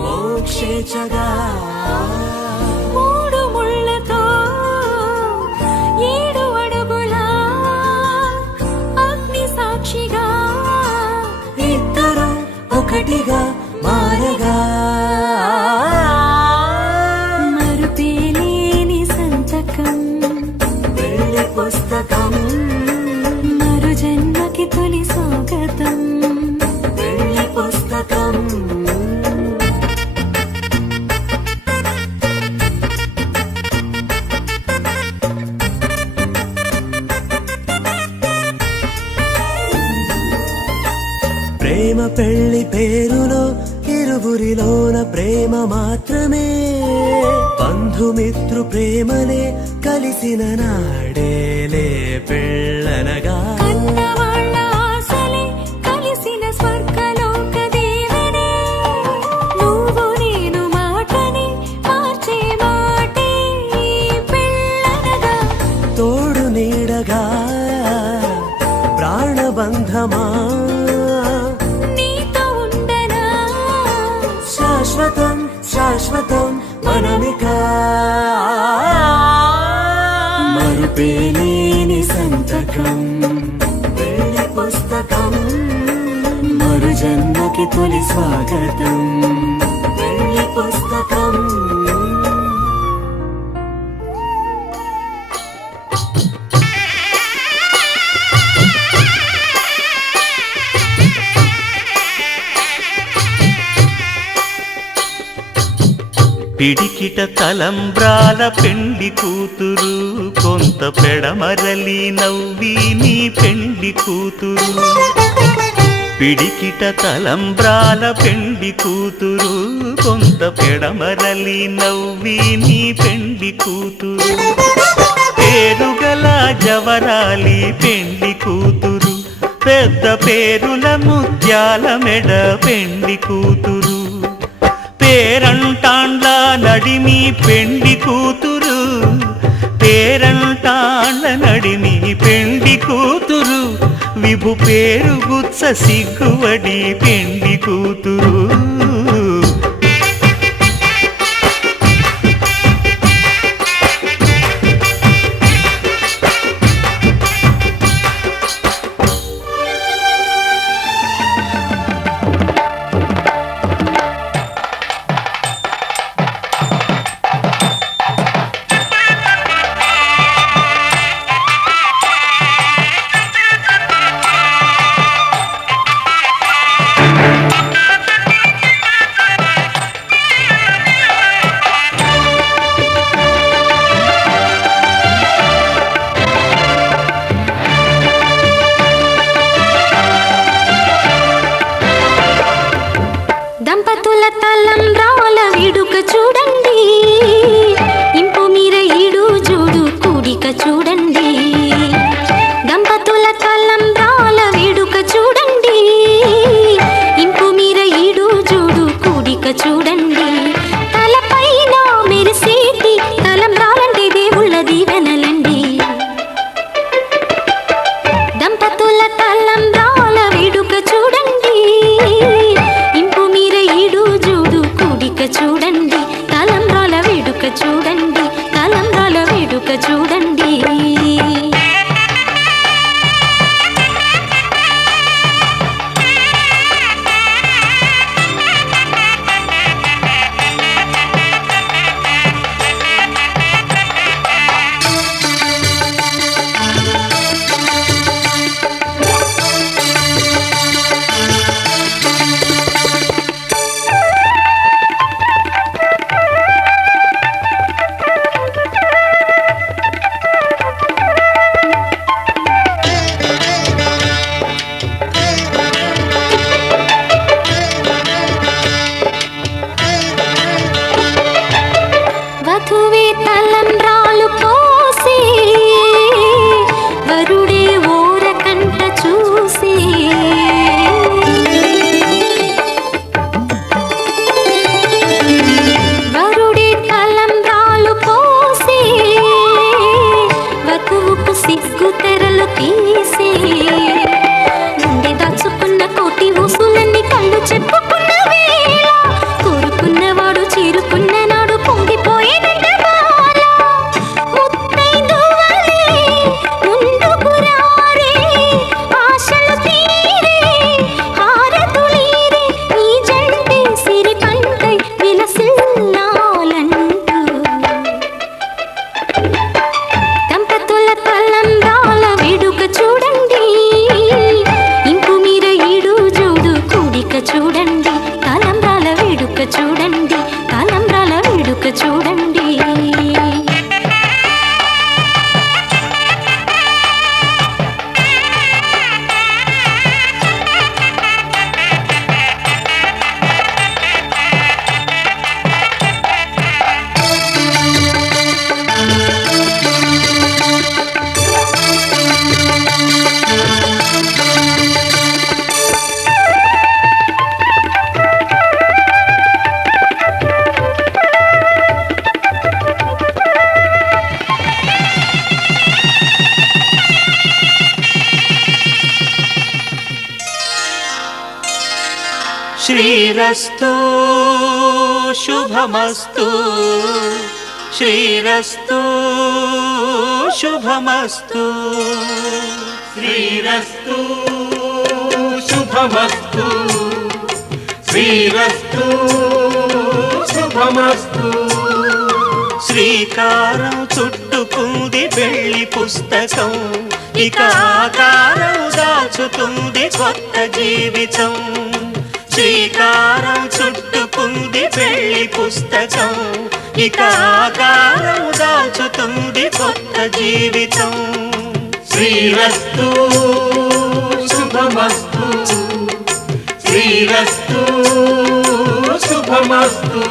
మోక్షేచగా మూడు ముళ్ళతో 7 అడుగుల అగ్ని సాక్షిగా ఇద్దరు ఒకటిగా మారగా మరుపేలేని సంతకం వెళ్ళి పుస్తకం మరు జన్మకి తొలి స్వాగతం. వెళ్ళి పుస్తకం. ప్రేమ పెళ్లి పేరులో ఇరువురిలోన ప్రేమ మాత్రమే. బంధుమిత్రు ప్రేమలే కలిసిన నాడేలే పెళ్ళనగా. కన్నవాళ్ళ ఆశలే కలిసిన స్వర్గలోక దేవనే. నువ్వు నేను మాటని మార్చే మాటే పెళ్ళనగా. తోడు నీడగా ప్రాణబంధమా నీతో ఉండనా శాశ్వతం శాశ్వతం మనమిక. మరుపేలేని సంతకం వెళ్ళి పుస్తకం మరు జన్మకి తొలి స్వాగతం. వెళ్ళి పుస్తకం. పిడికిట తలంబ్రాల పెండి కూతురు కొంత పెడమరలి నవ్వి నీ పెండి కూతురు. పిడికిట తలంబ్రాల పెండి కూతురు కొంత పెడమరలి నవ్వి నీ పెండి కూతురు. పేరుగల జవరాలి పెండి కూతురు పెద్ద పేరుల ముత్యాల మెడ పెండి కూతురు. పేరంటాండ్ల నడిమి పెండి కూతురు పేరంటాండ్ల నడిమి పెండి కూతురు. విభు పేరు గుత్స సిగ్గువడి పెండి కూతురు. చూడండి. వధువే తలంబ్రాలు పోసి వరుడే ఓరకంట చూసి వరుడే తలంబ్రాలు పోసి వధువుకు సిగ్గు తెరలు తీసి నుండి దాచుకున్న కోటి ఊసులన్నీ కళ్ళు చెప్పుకున్న వేళ కోరుకున్నవాడు చీరుకున్న నాడు పొంగిపోయేనంట బాల. ముత్తైదువలే ముందుకు రారే, ఆశలు తీరే, హారతులీరే, నీ జంటే సిరి పంటై విలసిల్లాలంటూ. దంపతుల తలంబ్రాల వేడుక చూడండి, ఇంపు మీర ఈడు జోడు కూడిక చూడండి. తలంబ్రాల వేడుక చూడండి, తలంబ్రాల వేడుక చూడండి. శ్రీరస్తు శుభమస్తు, శ్రీరస్తు శుభమస్తు, శ్రీరస్తు శుభమస్తు, శ్రీరస్తు శుభమస్తు. శ్రీకారం చుట్టుకుంది పెళ్లి పుస్తకం, ఇక ఆకారం దాచుతుంది కొత్త జీవితం. శ్రీకారం చుట్టుకుంది పెళ్లి పుస్తకం, ఇక ఆకారం దాచుతుంది కొత్త జీవితం. శ్రీరస్తు శుభమస్తు, శ్రీరస్తు శుభమస్తు.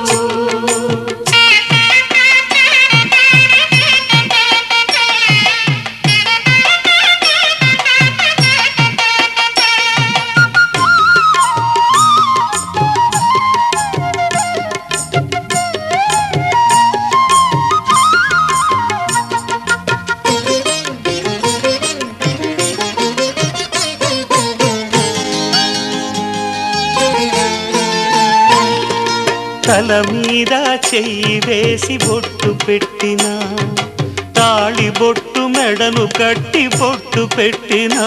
తల మీద చెయ్యి వేసి బొట్టు పెట్టినా, తాళి బొట్టు మెడను కట్టి బొట్టు పెట్టినా.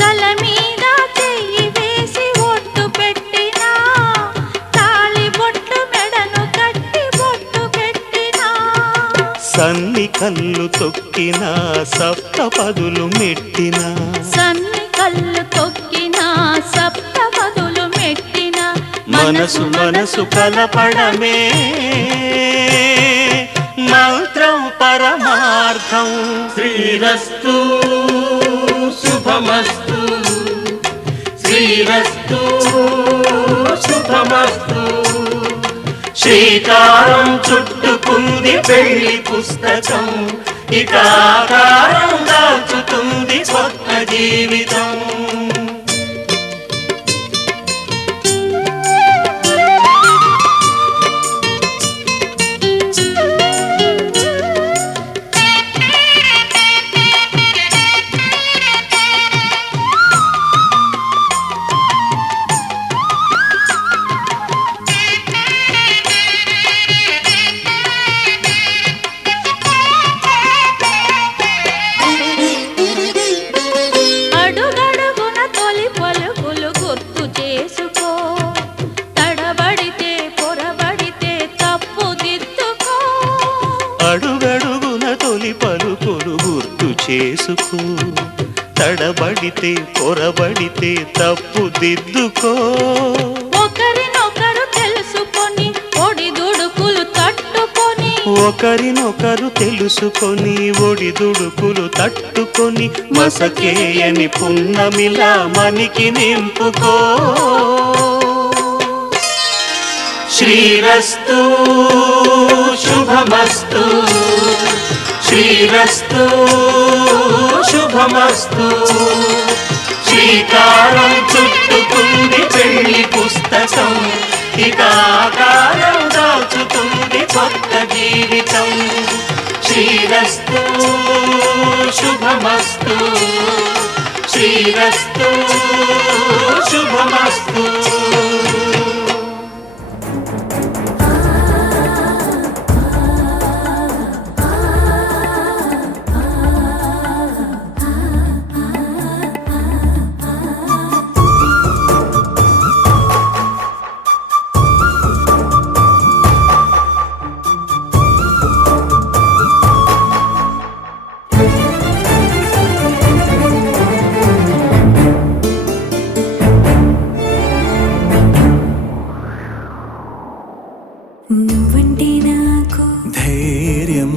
తల మీద చెయ్యి వేసి బొట్టు పెట్టినా, తాళి బొట్టు మెడను కట్టి బొట్టు పెట్టినా. సన్ని కళ్ళు తొక్కినా, సప్తపదులు మెట్టినా, సన్ని కళ్ళు తొక్కినా, సప్తపదులు మెట్టినా. మనసు మనసు కలపడమే మంత్రం పరమార్థం. శ్రీరస్తు శుభమస్తు, శ్రీరస్తు శుభమస్తు. శ్రీకారం చుట్టుకుంది పెళ్లి పుస్తకం, ఇక ఆకారం దాచుతుంది కొత్త జీవితం. తొలి పలుకులు గుర్తు చేసుకో, తడబడితే పొరబడితే తప్పు దిద్దుకో. ఒకరినొకరు తెలుసుకొని ఒడిదుడుకులు తట్టుకొని, ఒకరినొకరు తెలుసుకొని ఒడిదుడుకులు తట్టుకొని, మసకేయని పున్నమిలా మనికి నింపుకో. శ్రీరస్తు శుభమస్తు, శ్రీరస్తు శుభమస్తు. శ్రీకారం చుట్టుకుంది పెళ్లి పుస్తకం, ఇక ఆకారం దాచుతుంది కొత్త జీవితం. శ్రీరస్తు శుభమస్తు, శ్రీరస్తు శుభమస్తు. నువ్వంటే నాకు ధైర్యం,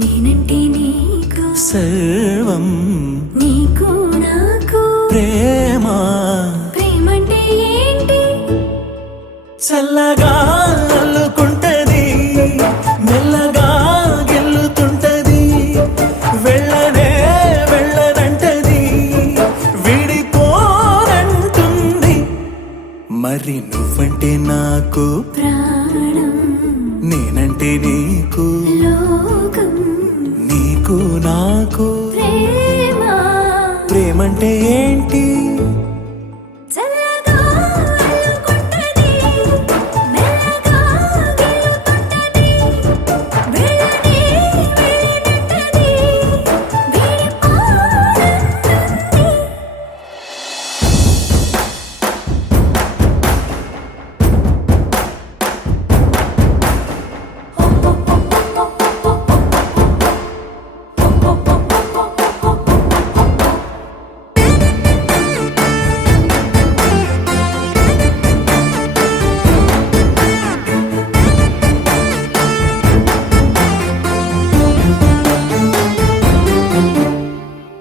నేనంటే నీకు సర్వం, నీకు నాకు ప్రేమ ప్రేమంటే ఏంటి? చల్లగా అల్లుకుంటది, మెల్లగా గెల్లుతుంటది, వెళ్ళనే వెళ్ళనంటది, విడిపోనంటుంది. మరి నువ్వంటే నాకు ప్రాణం నేనంటే నీకు, లోకం నీకు నాకు ప్రేమ ప్రేమంటే ఏంటి? చల్లగా అల్లుకుంటది, మెల్లగా గెలుతుంటది, వెళ్ళనే వెళ్ళనంటది, విడిపోనంటుంది.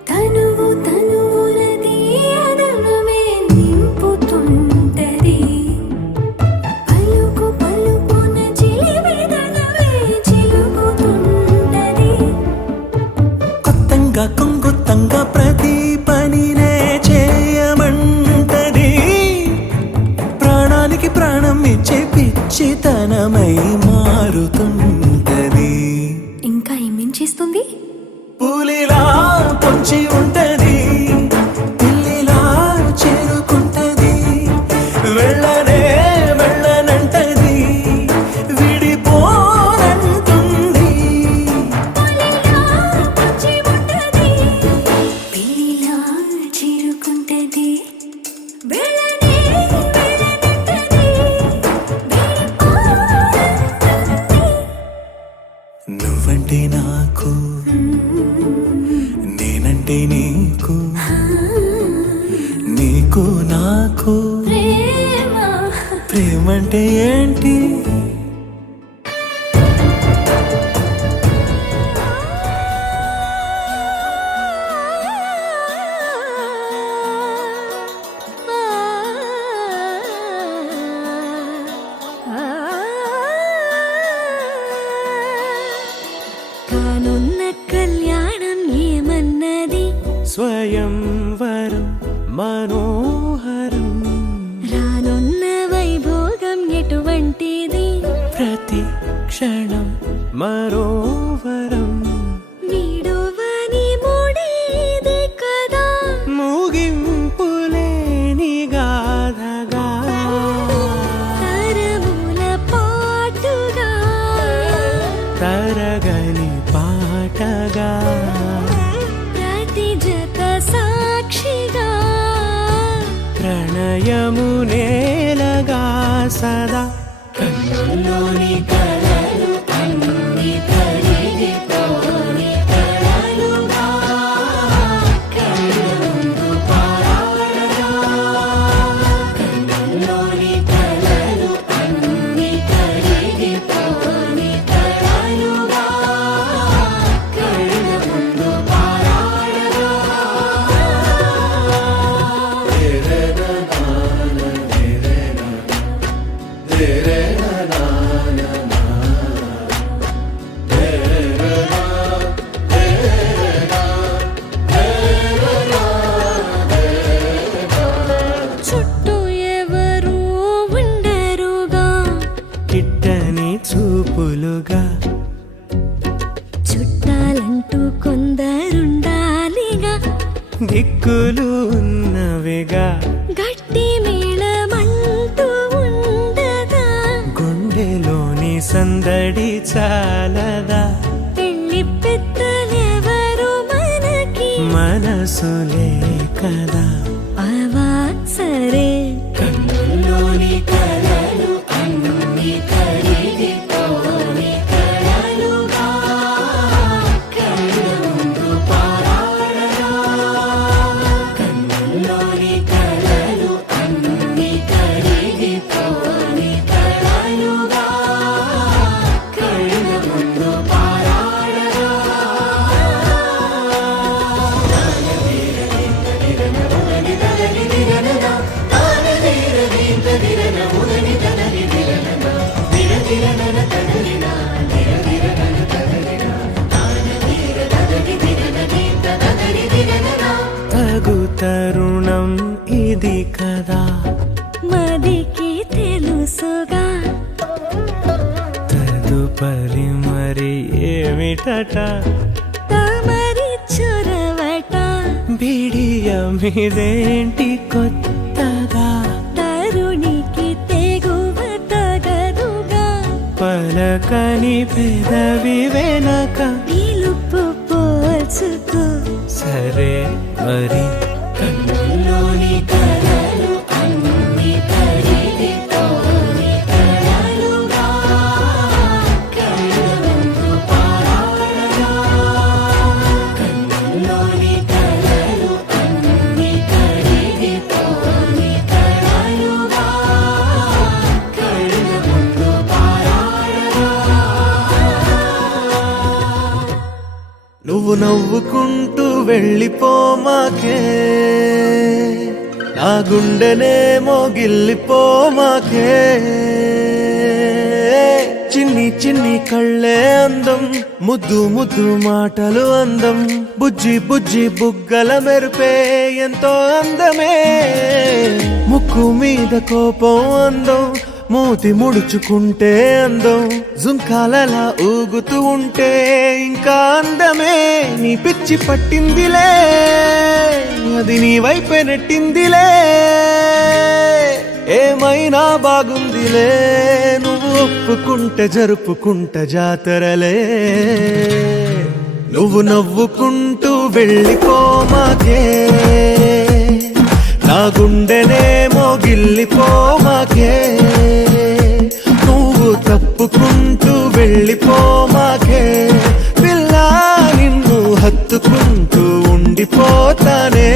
తనువు తనువులది అదనమే నింపుతుంటది, పలుకు పలుకున చిలివిదనమే చిలుకుతుంటది. కొత్తంగా కొంగుత్తంగా ప్రతి పనినే చేయమంటది, ప్రాణానికి ప్రాణం ఇచ్చే పిచ్చితనమై మారుతుంటది. ఇంకా ఏమేం చేస్తుంది? పులిలా పొంచి ఉంటది, పిల్లిలా చేరుకుంటది, వెళ్ళనే వెళ్ళనంటది, విడిపోనంటుంది. పులిలా పొంచి ఉంటది, పిల్లిలా చేరుకుంటది, వెళ్ళనే వెళ్ళనంటది, విడిపోనంటుంది. నువ్వంటే నాకు నేనంటే నీకు, నీకు నాకు ప్రేమ ప్రేమంటే ఏంటి? కానున్న కళ్యాణం ఏమన్నది? స్వయంవరం మనోహరం, రానున్న వైభోగం ఎటువంటిది? ప్రతి క్షణం మరోవరం, వీడువని ముడిది కదా, ముగింపులేని గాథగా, తరముల పాటుగా, తరగని పాటగా, ప్రతి జత సాక్షిగా, ప్రణయము నేలగా సదా, కన్నుల్లోని కలలు అన్ని కరిగిపోని దిక్కులు ఉన్నవిగా గట్టి మేళమంటూ ఉండగా గుండెలోని సందడి చాలదా పెళ్లి పెద్దలెవరు మనకి మనసులే కదా అవా సరే కన్నుల్లోని కలలు అన్ని కరిగిపోని కలలుగా కళ్ళ ముందు పారాడగా కన్నుల్లోని కలలు అన్ని కరిగిపోని కలలుగా కళ్ళ ముందు పారాడగా తగు తరుణం ఇది కదా మదికి తెలుసుగా తదుపరి మరి ఏమిటట తమరి చొరవట బిడియమిదేంటి కొత్తగా తరుణికి తెగువ తగదుగా పలకని పెదవి వెనక పిలుపు పోల్చుకో సరే మరి కన్నుల్లోని కలలు అన్ని కరిగిపోని కలలుగా కళ్ళ ముందు పారాడగా కన్నుల్లోని కలలు అన్ని కరిగిపోని కలలుగా కళ్ళ ముందు పారాడగా నువ్వు నవ్వుకుంటూ వెళ్ళిపోమాకే నా గుండెనే మోగిల్లిపోమాకే చిన్ని చిన్ని కళ్ళే అందం ముద్దు ముద్దు మాటలు అందం బుజ్జి బుజ్జి బుగ్గల మెరుపే ఎంతో అందమే ముక్కు మీద కోపం అందం మూతి ముడుచుకుంటే అందం జుంకాలలా ఊగుతూ ఉంటే ఇంకా అందమే నీ పిచ్చి పట్టిందిలే అది నీ వైపే నెట్టిందిలే ఏమైనా బాగుందిలే నువ్వు ఒప్పుకుంటే జరుపుకుంట జాతరలే నువ్వు నవ్వుకుంటూ వెళ్ళిపోమాకే నా గుండెనే మోగిల్లిపోమాకే నువ్వు తప్పుకుంటూ వెళ్ళిపోమాకే పిల్ల నిన్ను హత్తుకుంటూ ఉండిపోతానే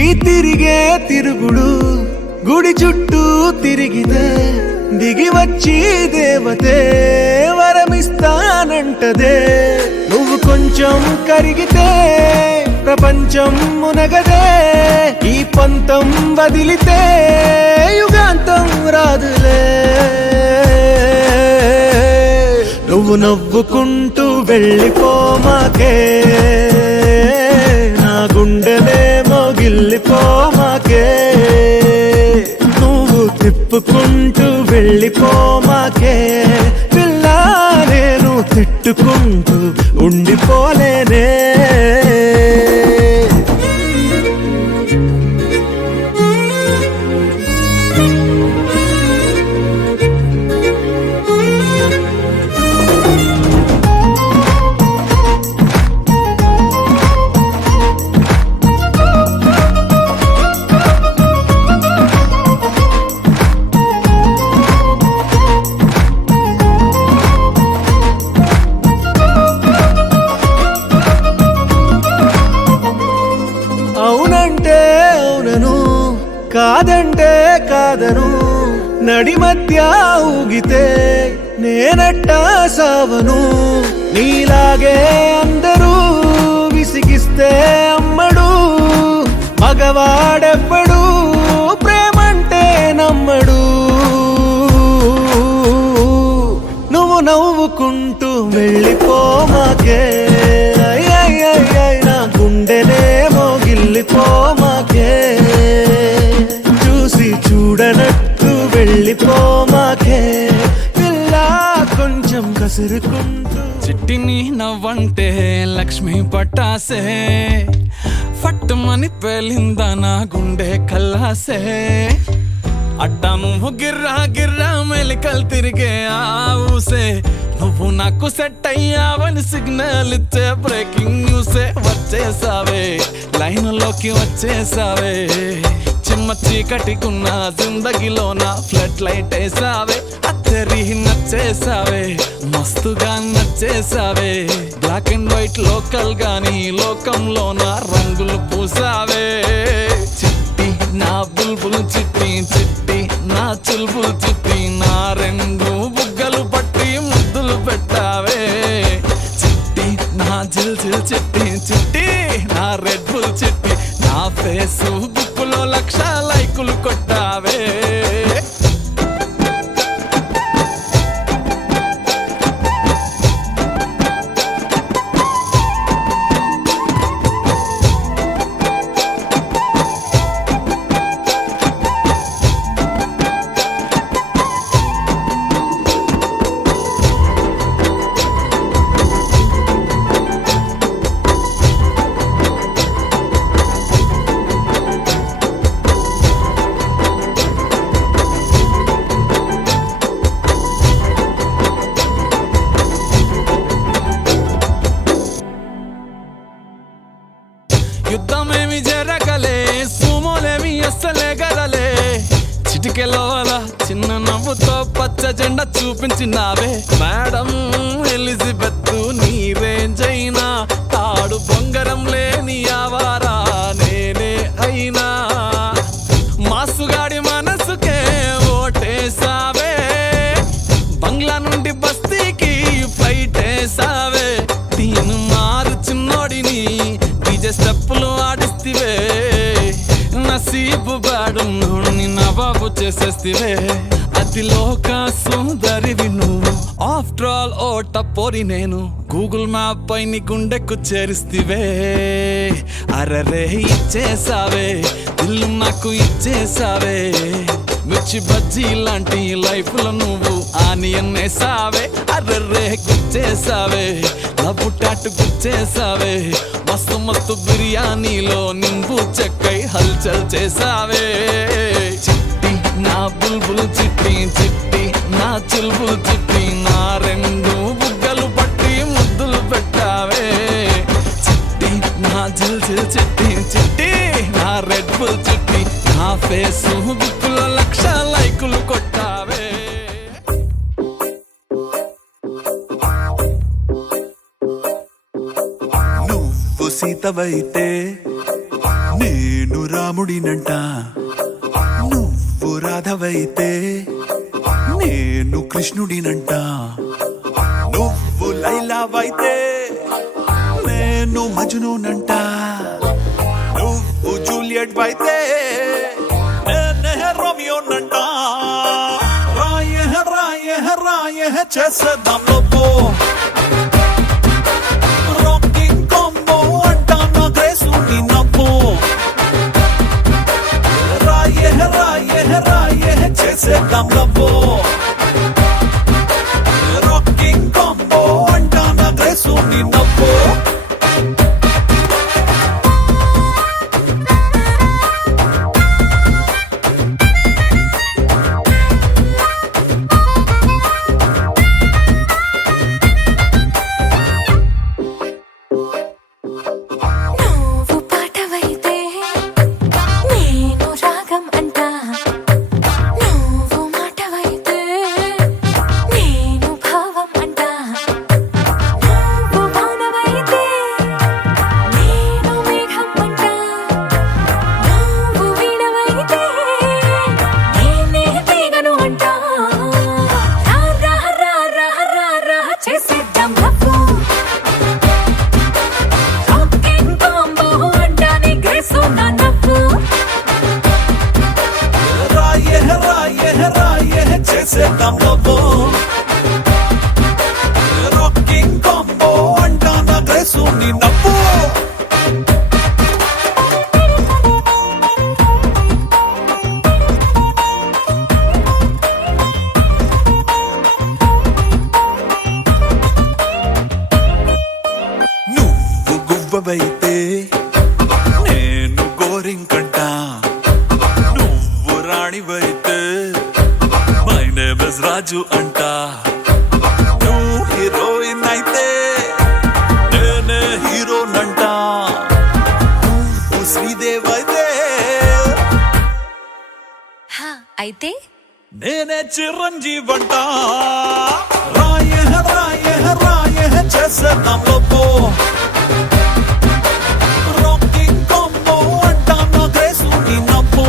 ఈ తిరిగే తిరుగుడు గుడి చుట్టూ తిరిగితే దిగి వచ్చి దేవతే వరమిస్తానంటదే నువ్వు కొంచెం కరిగితే ప్రపంచం మునగదే ఈ పంతం వదిలితే యుగాంతం రాదులే నువ్వు నవ్వుకుంటూ వెళ్ళిపోమాకే నా గుండెలే మోగిల్లిపోమాకే నువ్వు తిప్పుకుంటూ వెళ్ళిపోమాకే పిల్ల నేను తిట్టుకుంటూ ఉండిపోలేనే అవునంటే అవునను కాదంటే కాదను నడి మధ్య ఊగితే నేనట్టా సావను నీలాగే అందరూ విసిగిస్తే అమ్మడు మగవాడెవ్వడు ప్రేమంటే నమ్మడు నువ్వు నవ్వుకుంటూ వెళ్ళిపోమాకే నా గుండెనేమో గిల్లిపోమాకే చూసి చూడనట్టు వెళ్ళిపోమాకే పిల్ల కొంచెం కసురుకుంటూ చిట్టిని నవ్వంటే లక్ష్మి పట్టాసే ఫట్టుమని పేలిందా నా గుండె కల్లాసే అట్టా నువ్వు గిర్రా గిర్రా మెలికలు తిరిగే ఆవుసే నువ్వు నాకు సెట్ అయ్యావని సిగ్నల్ ఇచ్చే బ్రేకింగ్ న్యూసే వచ్చేసావే లైన్లోకి వచ్చేసావే చిమ్మ చీకటికున్న జిందగీలోన ఫ్లడ్ లైట్ వేసావే అత్తరి నచ్చేసావే మస్తుగా నచ్చేసావే బ్లాక్ అండ్ వైట్ లోకల్ గాని లోకంలోన రంగులు పూసావే చిట్టి నా బుల్బుల్ చిట్టి చిట్టి నా చుల్బుల్ చిట్టి నా రెండు బుగ్గలు పట్టి ముద్దులు పెట్టావే చిట్టి నా జిల్ జిల్ చిట్టి చిట్టి నా రెడ్ బుల్ చిట్టి నా ఫేస్బుక్ లో 1,00,000 లైకులు కొట్టావే యుద్ధమేమి జరగలే సుమోలేమి అస్సలే గదలే చిటికెలోల చిన్న నవ్వుతో పచ్చ జెండా చూపించినావే మేడం ఎలిజబెత్ నీ రేంజ్ అయినా తాడు బొంగరం లేని ఆవారా నేనే అయినా మాసుగాడి మనసుకే ఓటేసావే బంగ్లా నుండి బస్తీకి ఫ్లైట్ వేసావే తీను మారు చిన్నోడిని స్టెప్పులు ఆడిస్తివే నసీబు బాడున్నోడిని నవాబు చేసేస్తివే అతి లోక సుందరివి నువ్వు ఆఫ్టర్ ఆల్ ఓ టపోరి నేను గూగుల్ మ్యాప్ పై నీ గుండెకు చేరిస్తివే అరరే ఇచ్చేసావే ఇల్లు నాకు ఇచ్చేసావే మిర్చి బజ్జీ లాంటి లైఫ్ లో నువ్వు ఆనియన్ వేసావే అర్రే గుచ్చేసావే లవ్వు టాటు గుచ్చేసావే మస్తు మస్తు బిర్యానీలో నింబు చెక్కై హల్చల్ చేసావే చిట్టి నా బుల్బుల్ చిట్టి చిట్టి నా చుల్బుల్ చిట్టి నా రెండు బుగ్గలు పట్టి ముద్దులు పెట్టావే చిట్టి నా జిల్ జిల్ చిట్టి చిట్టి నా రెడ్ బుల్ చిట్టి నా ఫేస్బుక్ లో 1,00,000 లైకులు కొట్టావే నువ్వు సీతవైతే నేను రాముడినంట నువ్వు రాధవైతే నేను కృష్ణుడినంట నువ్వు లైలావైతే నేను మజ్నూనంట నువ్వు జూలియట్ అయితే నేనే రోమియోనంట రాయే రాయే రాయే చేసేద్దాం లోపో చేసేద్దాం లవ్వో రాకింగ్ కాంబో అంటానా గ్రేసు నీ నవ్వో చేసేద్దాం లవ్వో రాజు అంట నువ్వు హీరోయిన్ అయితే నేనే హీరోనంట నువ్వు శ్రీదేవ్ అయితే అయితే నేనే చిరంజీవంట రాయ రాయ రాయ చేసేద్దాం లోపో రాకింగ్ కాంబో అంట నా గ్రేసుని నమ్మో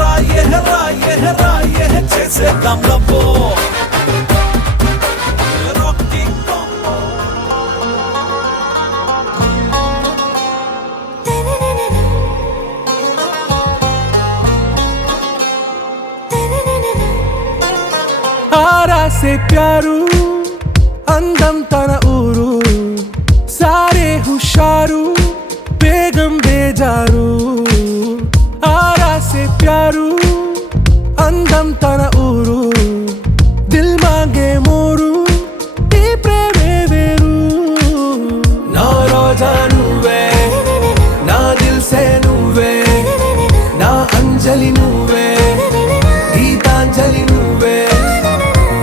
రాయ రాయ రాయ చేసేద్దాం లోపో రాకింగ్ కాంబో आरा से प्यारू అందం తన ఊరు సారే హుషారు బేగం బేజారు ఆరా సే ప్యారు అందం తన ఊరు దిల్ మాంగే మోరు ఈ ప్రేమే వేరు నా రోజా నువ్వే నా దిల్ సే నువ్వే నా అంజలి నువ్వే గీతాంజలి నువ్వే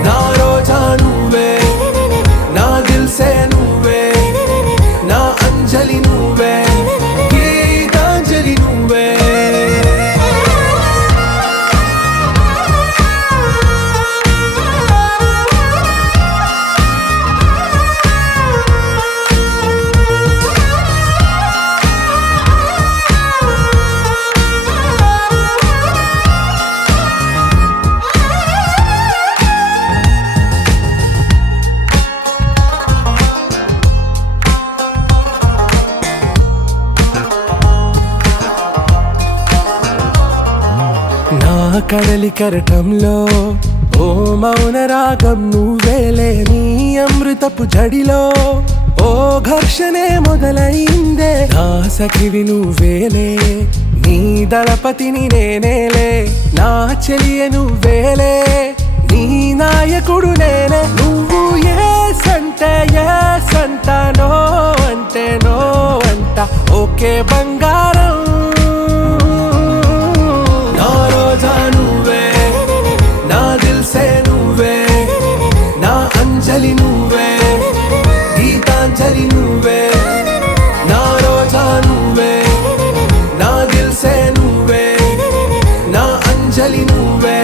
నా రోజా నువ్వే నా దిల్ సే నువ్వే నా అంజలి నువ్వే గీతాంజలి నువ్వే నా కడలి కరటంలో ఓ మౌన రాగం నువ్వేలే నీ అమృతపు జడిలో ఓ ఘర్షణే మొదలైందే నా సఖివి నువ్వేలే నీ దళపతిని నేనేలే నా చెలియ నువ్వేలే నీ నాయకుడు నేనే నువ్వు ఏ సంట నో అంటే నో అంట ఓకే బంగారం నా రోజా నువ్వే నా దిల్ సే నువ్వే నా అంజలి నువ్వే గీతాంజలి నువ్వే నా రోజా నువ్వే నా దిల్ సే నువ్వే నా అంజలి నువ్వే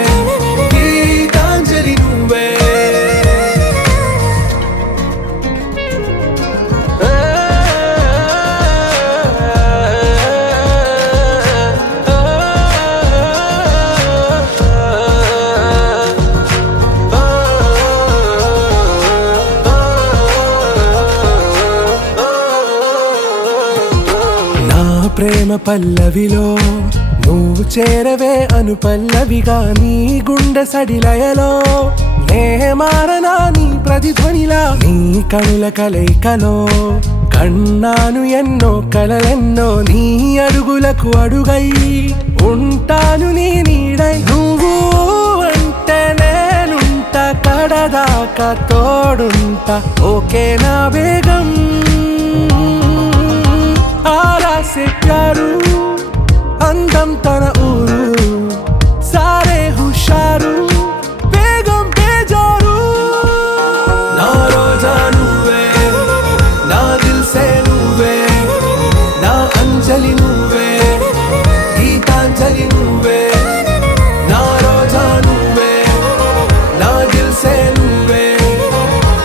గీతాంజలి నువ్వే నా ప్రేమ పల్లవిలో నువ్వు చేరవే అను పల్లవిగా నీ గుండె సడిలయలో నే మారనా నీ ప్రతిధ్వనిలా నీ కనుల కలయికలో కన్నాను ఎన్నో కలలెన్నో నీ అడుగులకు అడుగై ఉంటాను నీ నీడై నువ్వు అంటే నేనుంట కడదాకా తోడుంట ఓకే నా బేగం ఆరా సే ప్యారు అందం తన ఊరు సారే హుషారు బేగం బేజారు నా రోజా నువ్వే నా దిల్ సే నువ్వే నా అంజలి నువ్వే గీతాంజలి నువ్వే నా రోజా నువ్వే నా దిల్ సే నువ్వే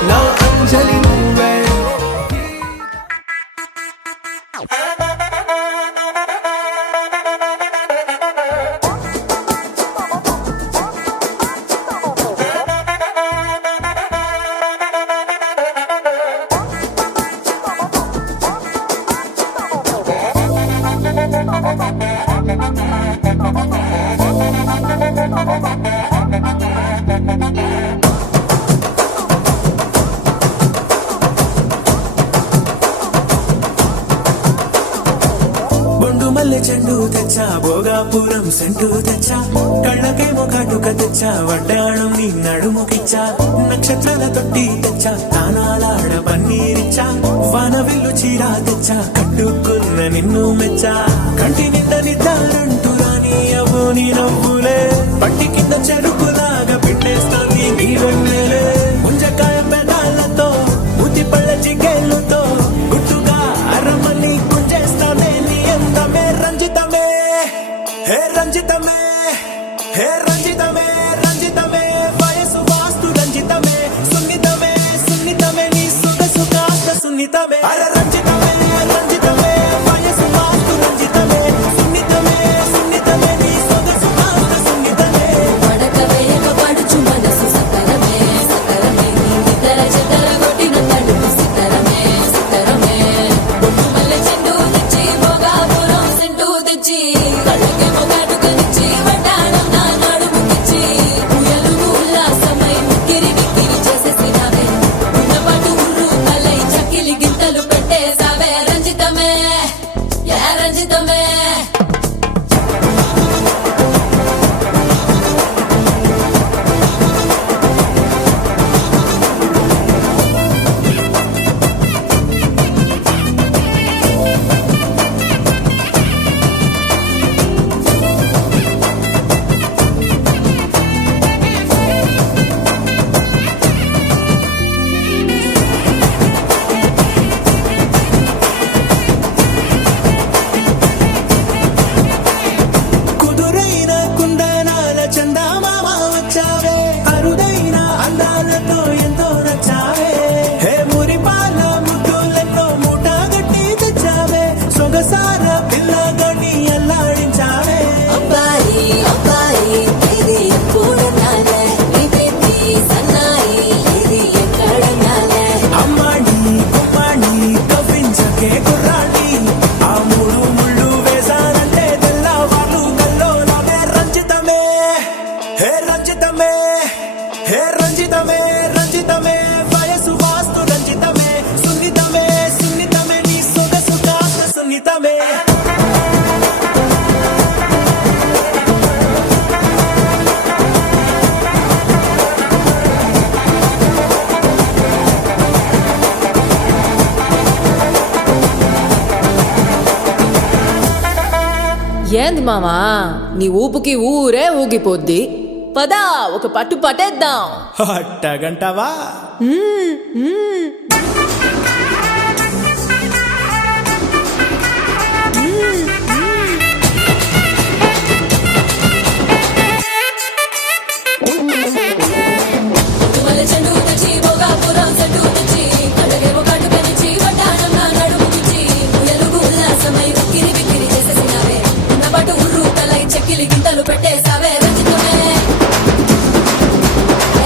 నా అంజలి నువ్వే బొండు మల్లె చెండు తెచ్చా భోగాపురం సెంటు తెచ్చా కళ్ళకేమో కాటుక తెచ్చా వడ్డాణం నీ నడుముకిచ్చా నక్షత్రాల తొట్టి తెచ్చా తానాలాడ పన్నీరిచ్చా వానవిల్లు చీరా తెచ్చా కట్టుకున్న నిన్ను మెచ్చా కంటి నిండా నిద్దారంటూ రాని అవ్వు నీ నవ్వులే పట్టి కింద చెరు హే రంజితమే హే రంజితమే రంజితమే వయసు వాస్తు రంజితమే సున్నితమే సున్నితమే నీ సొగసు కాస్త సున్నితమే ఏంది మామా నీ ఊపుకి ఊరే ఊగిపోద్ది పదా ఒక పట్టు పట్టేద్దాం అట్టగంటావా గింతలు పెట్టేసావే రంజితమే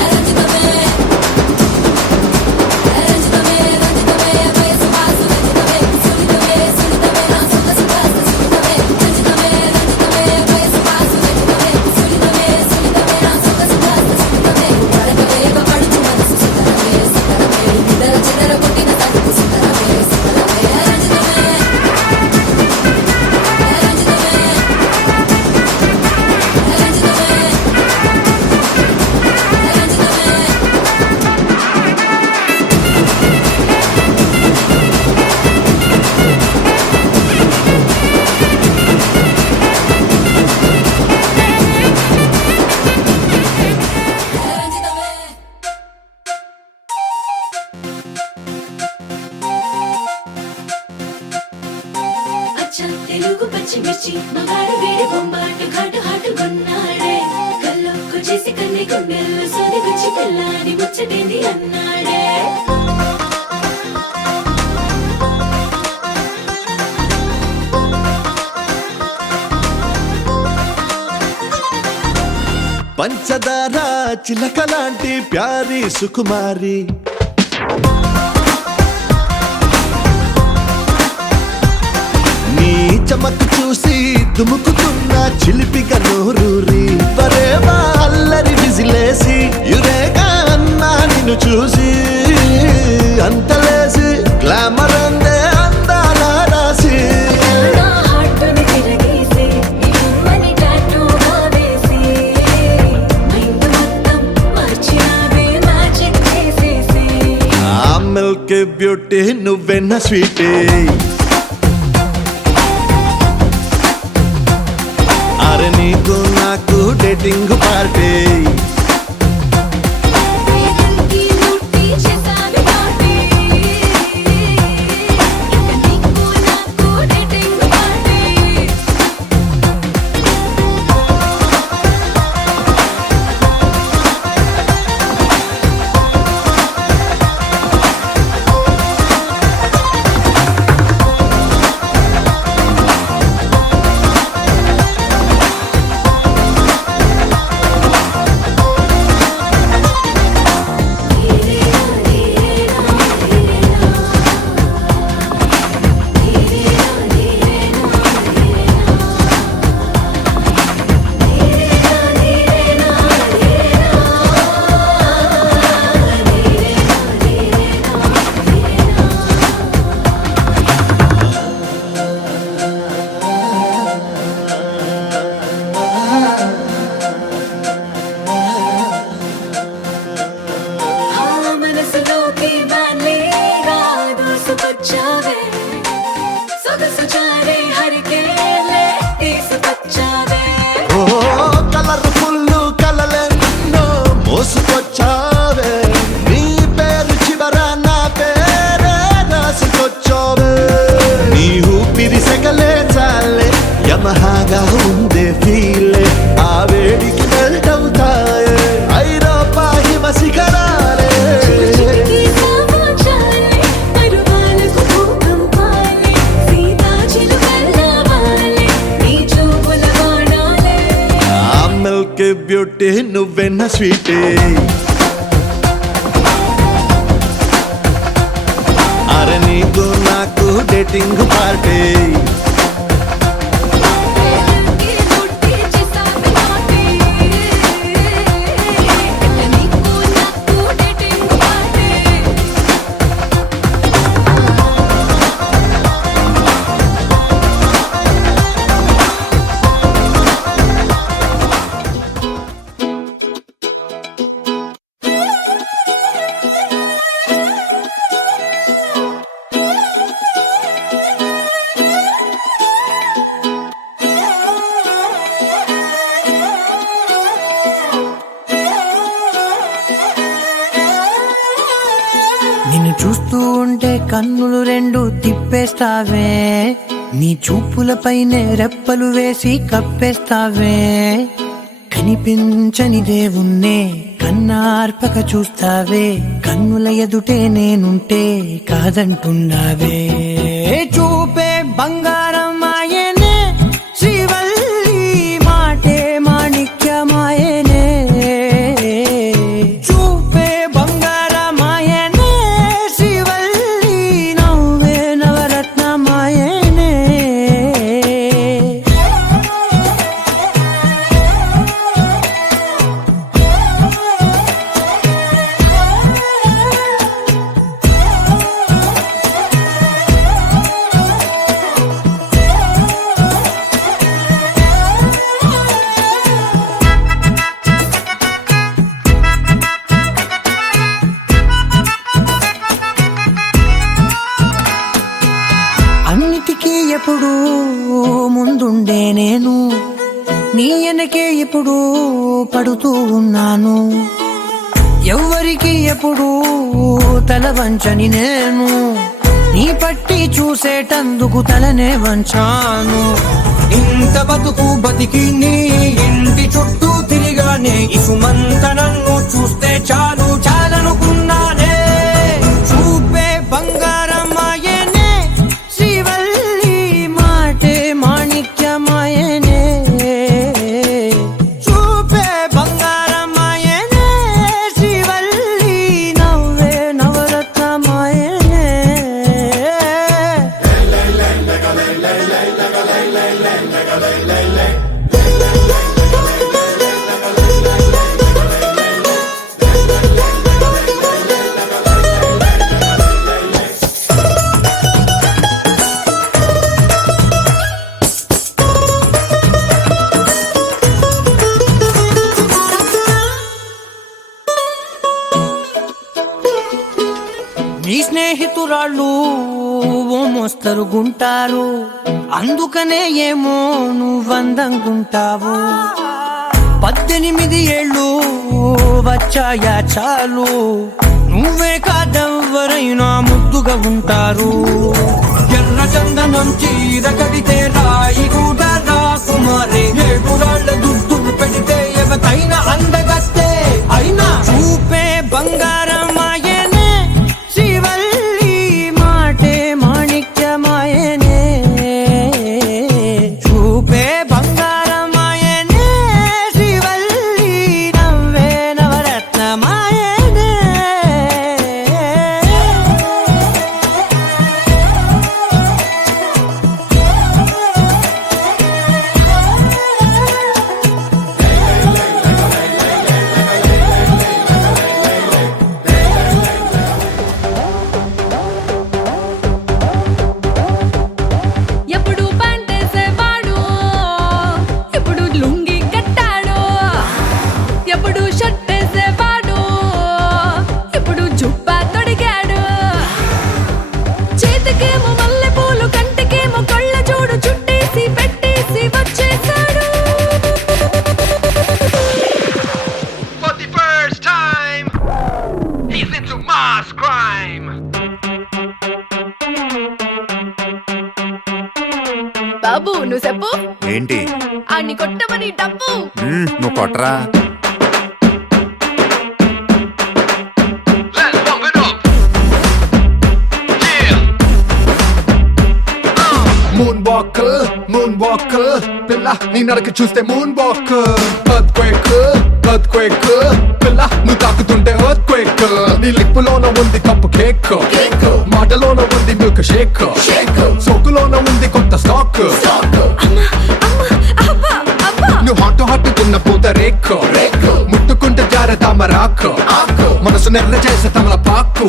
రంజితమే రంజితమే రంజితమే వయసు వాసు రంజితమే సున్నితమే సున్నితమే నా సొగసు కాస్త సున్నితమే రంజితమే రంజితమే వయసు వాసు రంజితమే సున్నితమే సున్నితమే నా సొగసు కాస్త సున్నితమే పడకవేగ పడుచు మనసు సుందరమే సుందరమే ఇద్దర చిదర కొట్టిన తడుపు సుందరమే సుందరమే రంజితమే తెలుగు పచ్చిమిర్చి మగాడు వేడి బొమ్బాటు ఘాటు హాటు కొన్నాడే కల్లోకు చేసి కన్ని గుండెల్లో సోది గుచ్చి పిల్లాని ముచ్చటేంది అన్నాడే పంచదార చిలక లాంటి ప్యారి సుకుమారి నీ చమకు చూసి దుముకుతున్న చిలిపిగా నోరూరి పరేవా అల్లరి విజిలేసి యురేగా అన్నా నిన్ను చూసి అంతలేసి గ్లామర్ అందే అందాల రాసి మిల్క్ బ్యూటీ నువ్వెన్న స్వీటే అరే నీకు నాకు డేటింగ్ పార్టీ మోసుకొచ్చావే నీ పేరు చివర నా పేరే రాసుకొచ్చావే నీ ఊపిరి సెగలే చాలే యమహాగా ఉందే ఫీలే ఆ వేడికి మెల్ట్ అవుతాయే ఐరోపా హిమ శిఖరాలే మిల్క్ బ్యూటీ నువ్వెన్న స్వీటే అరే నీకు నాకు డేటింగ్ పార్టీ చూస్తూ ఉంటే కన్నులు రెండు తిప్పేస్తావే, నీ చూపులపైనే రెప్పలు వేసి కప్పేస్తావే. కనిపించని దేవుణ్ణే కన్నార్పక చూస్తావే, కన్నుల ఎదుటే నేనుంటే కాదంటున్నావే. చూపే బంగారం ఆయనే, శ్రీవల్లి మాటే మాణిక్యమాయనే. చూపే బంగారమాయనే, శ్రీవల్లి నవ్వే నవరత్నమాయనే. అన్నిటికీ ఎప్పుడు ముందుండే నేను, నీ వెనకే ఎప్పుడు పడుతూ ఉన్నాను. ఎవ్వరికి ఎప్పుడు తల వంచని నేను, నీ పట్టి చూసేటందుకు తలనే వంచాను. ఇంత బతుకు బతికి నీ ఇంటి చుట్టూ తిరిగానే, ఇసుమంత నన్ను చూస్తే చాలు చాలనుకున్నానే. చూపే బంగారమాయనే, శ్రీవల్లి మాటే మాణిక్యమాయనే. చూపే బంగారమాయనే, శ్రీవల్లి నవ్వే నవరత్నమాయనే. నీ స్నేహితురాళ్ళు ఓ మోస్తరు గుంటారు, అందుకనే ఏమో నువ్వందంగుంటావు. 18 ఏళ్ళు వచ్చాయా చాలు, నువ్వే కాదెవ్వరైనా ముద్దుగా ఉంటారు. ఎర్ర చందనం చీర కడితే రాయి కూడా రాకుమారే, 7 రాళ్ళ దుద్దులు పెడితే ఎవతైనా అందగస్తే. అయినా చూపే బంగారమాయనే, శ్రీవల్లి మాటే మాణిక్యమాయనే. చూపే బంగారమాయనే, శ్రీవల్లి నవ్వే నవరత్నమాయనే. ఎప్పుడు పంటేసేవాడు, ఇప్పుడు లుంగి కట్టాడు. ఎప్పుడు షర్ట్ వేసేవాడు, ఇప్పుడు జుబ్బా తొడిగాడు. చేతికేమో మల్లెపూలు, కంటికేమో కళ్ళ జోడు చుట్టేసి పెట్టేసి వచ్చేసాడు. For the first time, he's into mass crime. బాబు నువ్వు చెప్పు, ఏంటి ఆడిని కొట్టమని డబ్బు. నువ్వు కొట్టరా. Let's pump it up. Yeah. Moon walker పిల్ల నీ నడక చూస్తే మూన్ వాకర్. ఎర్త్క్వేక్ పిల్ల నువ్వు తాకుతుంటే ఎర్త్క్వేక్. నీ లిప్పులోన ఉంది కప్పు కేక్, మాటలోన ఉంది మిల్క్ షేక్, సోకులోన ఉంది కొత్త స్టాక్. నువ్వు హాట్ తిన్న పూత రేక్, ముట్టుకుంటే జార తామరాక్, మనసు నెర్ర చేసే తమల పాకు.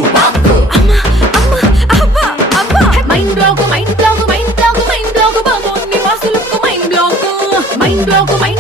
Mind block mind block mind block mind block బాబు నీ వాసులకు mind block mind block mind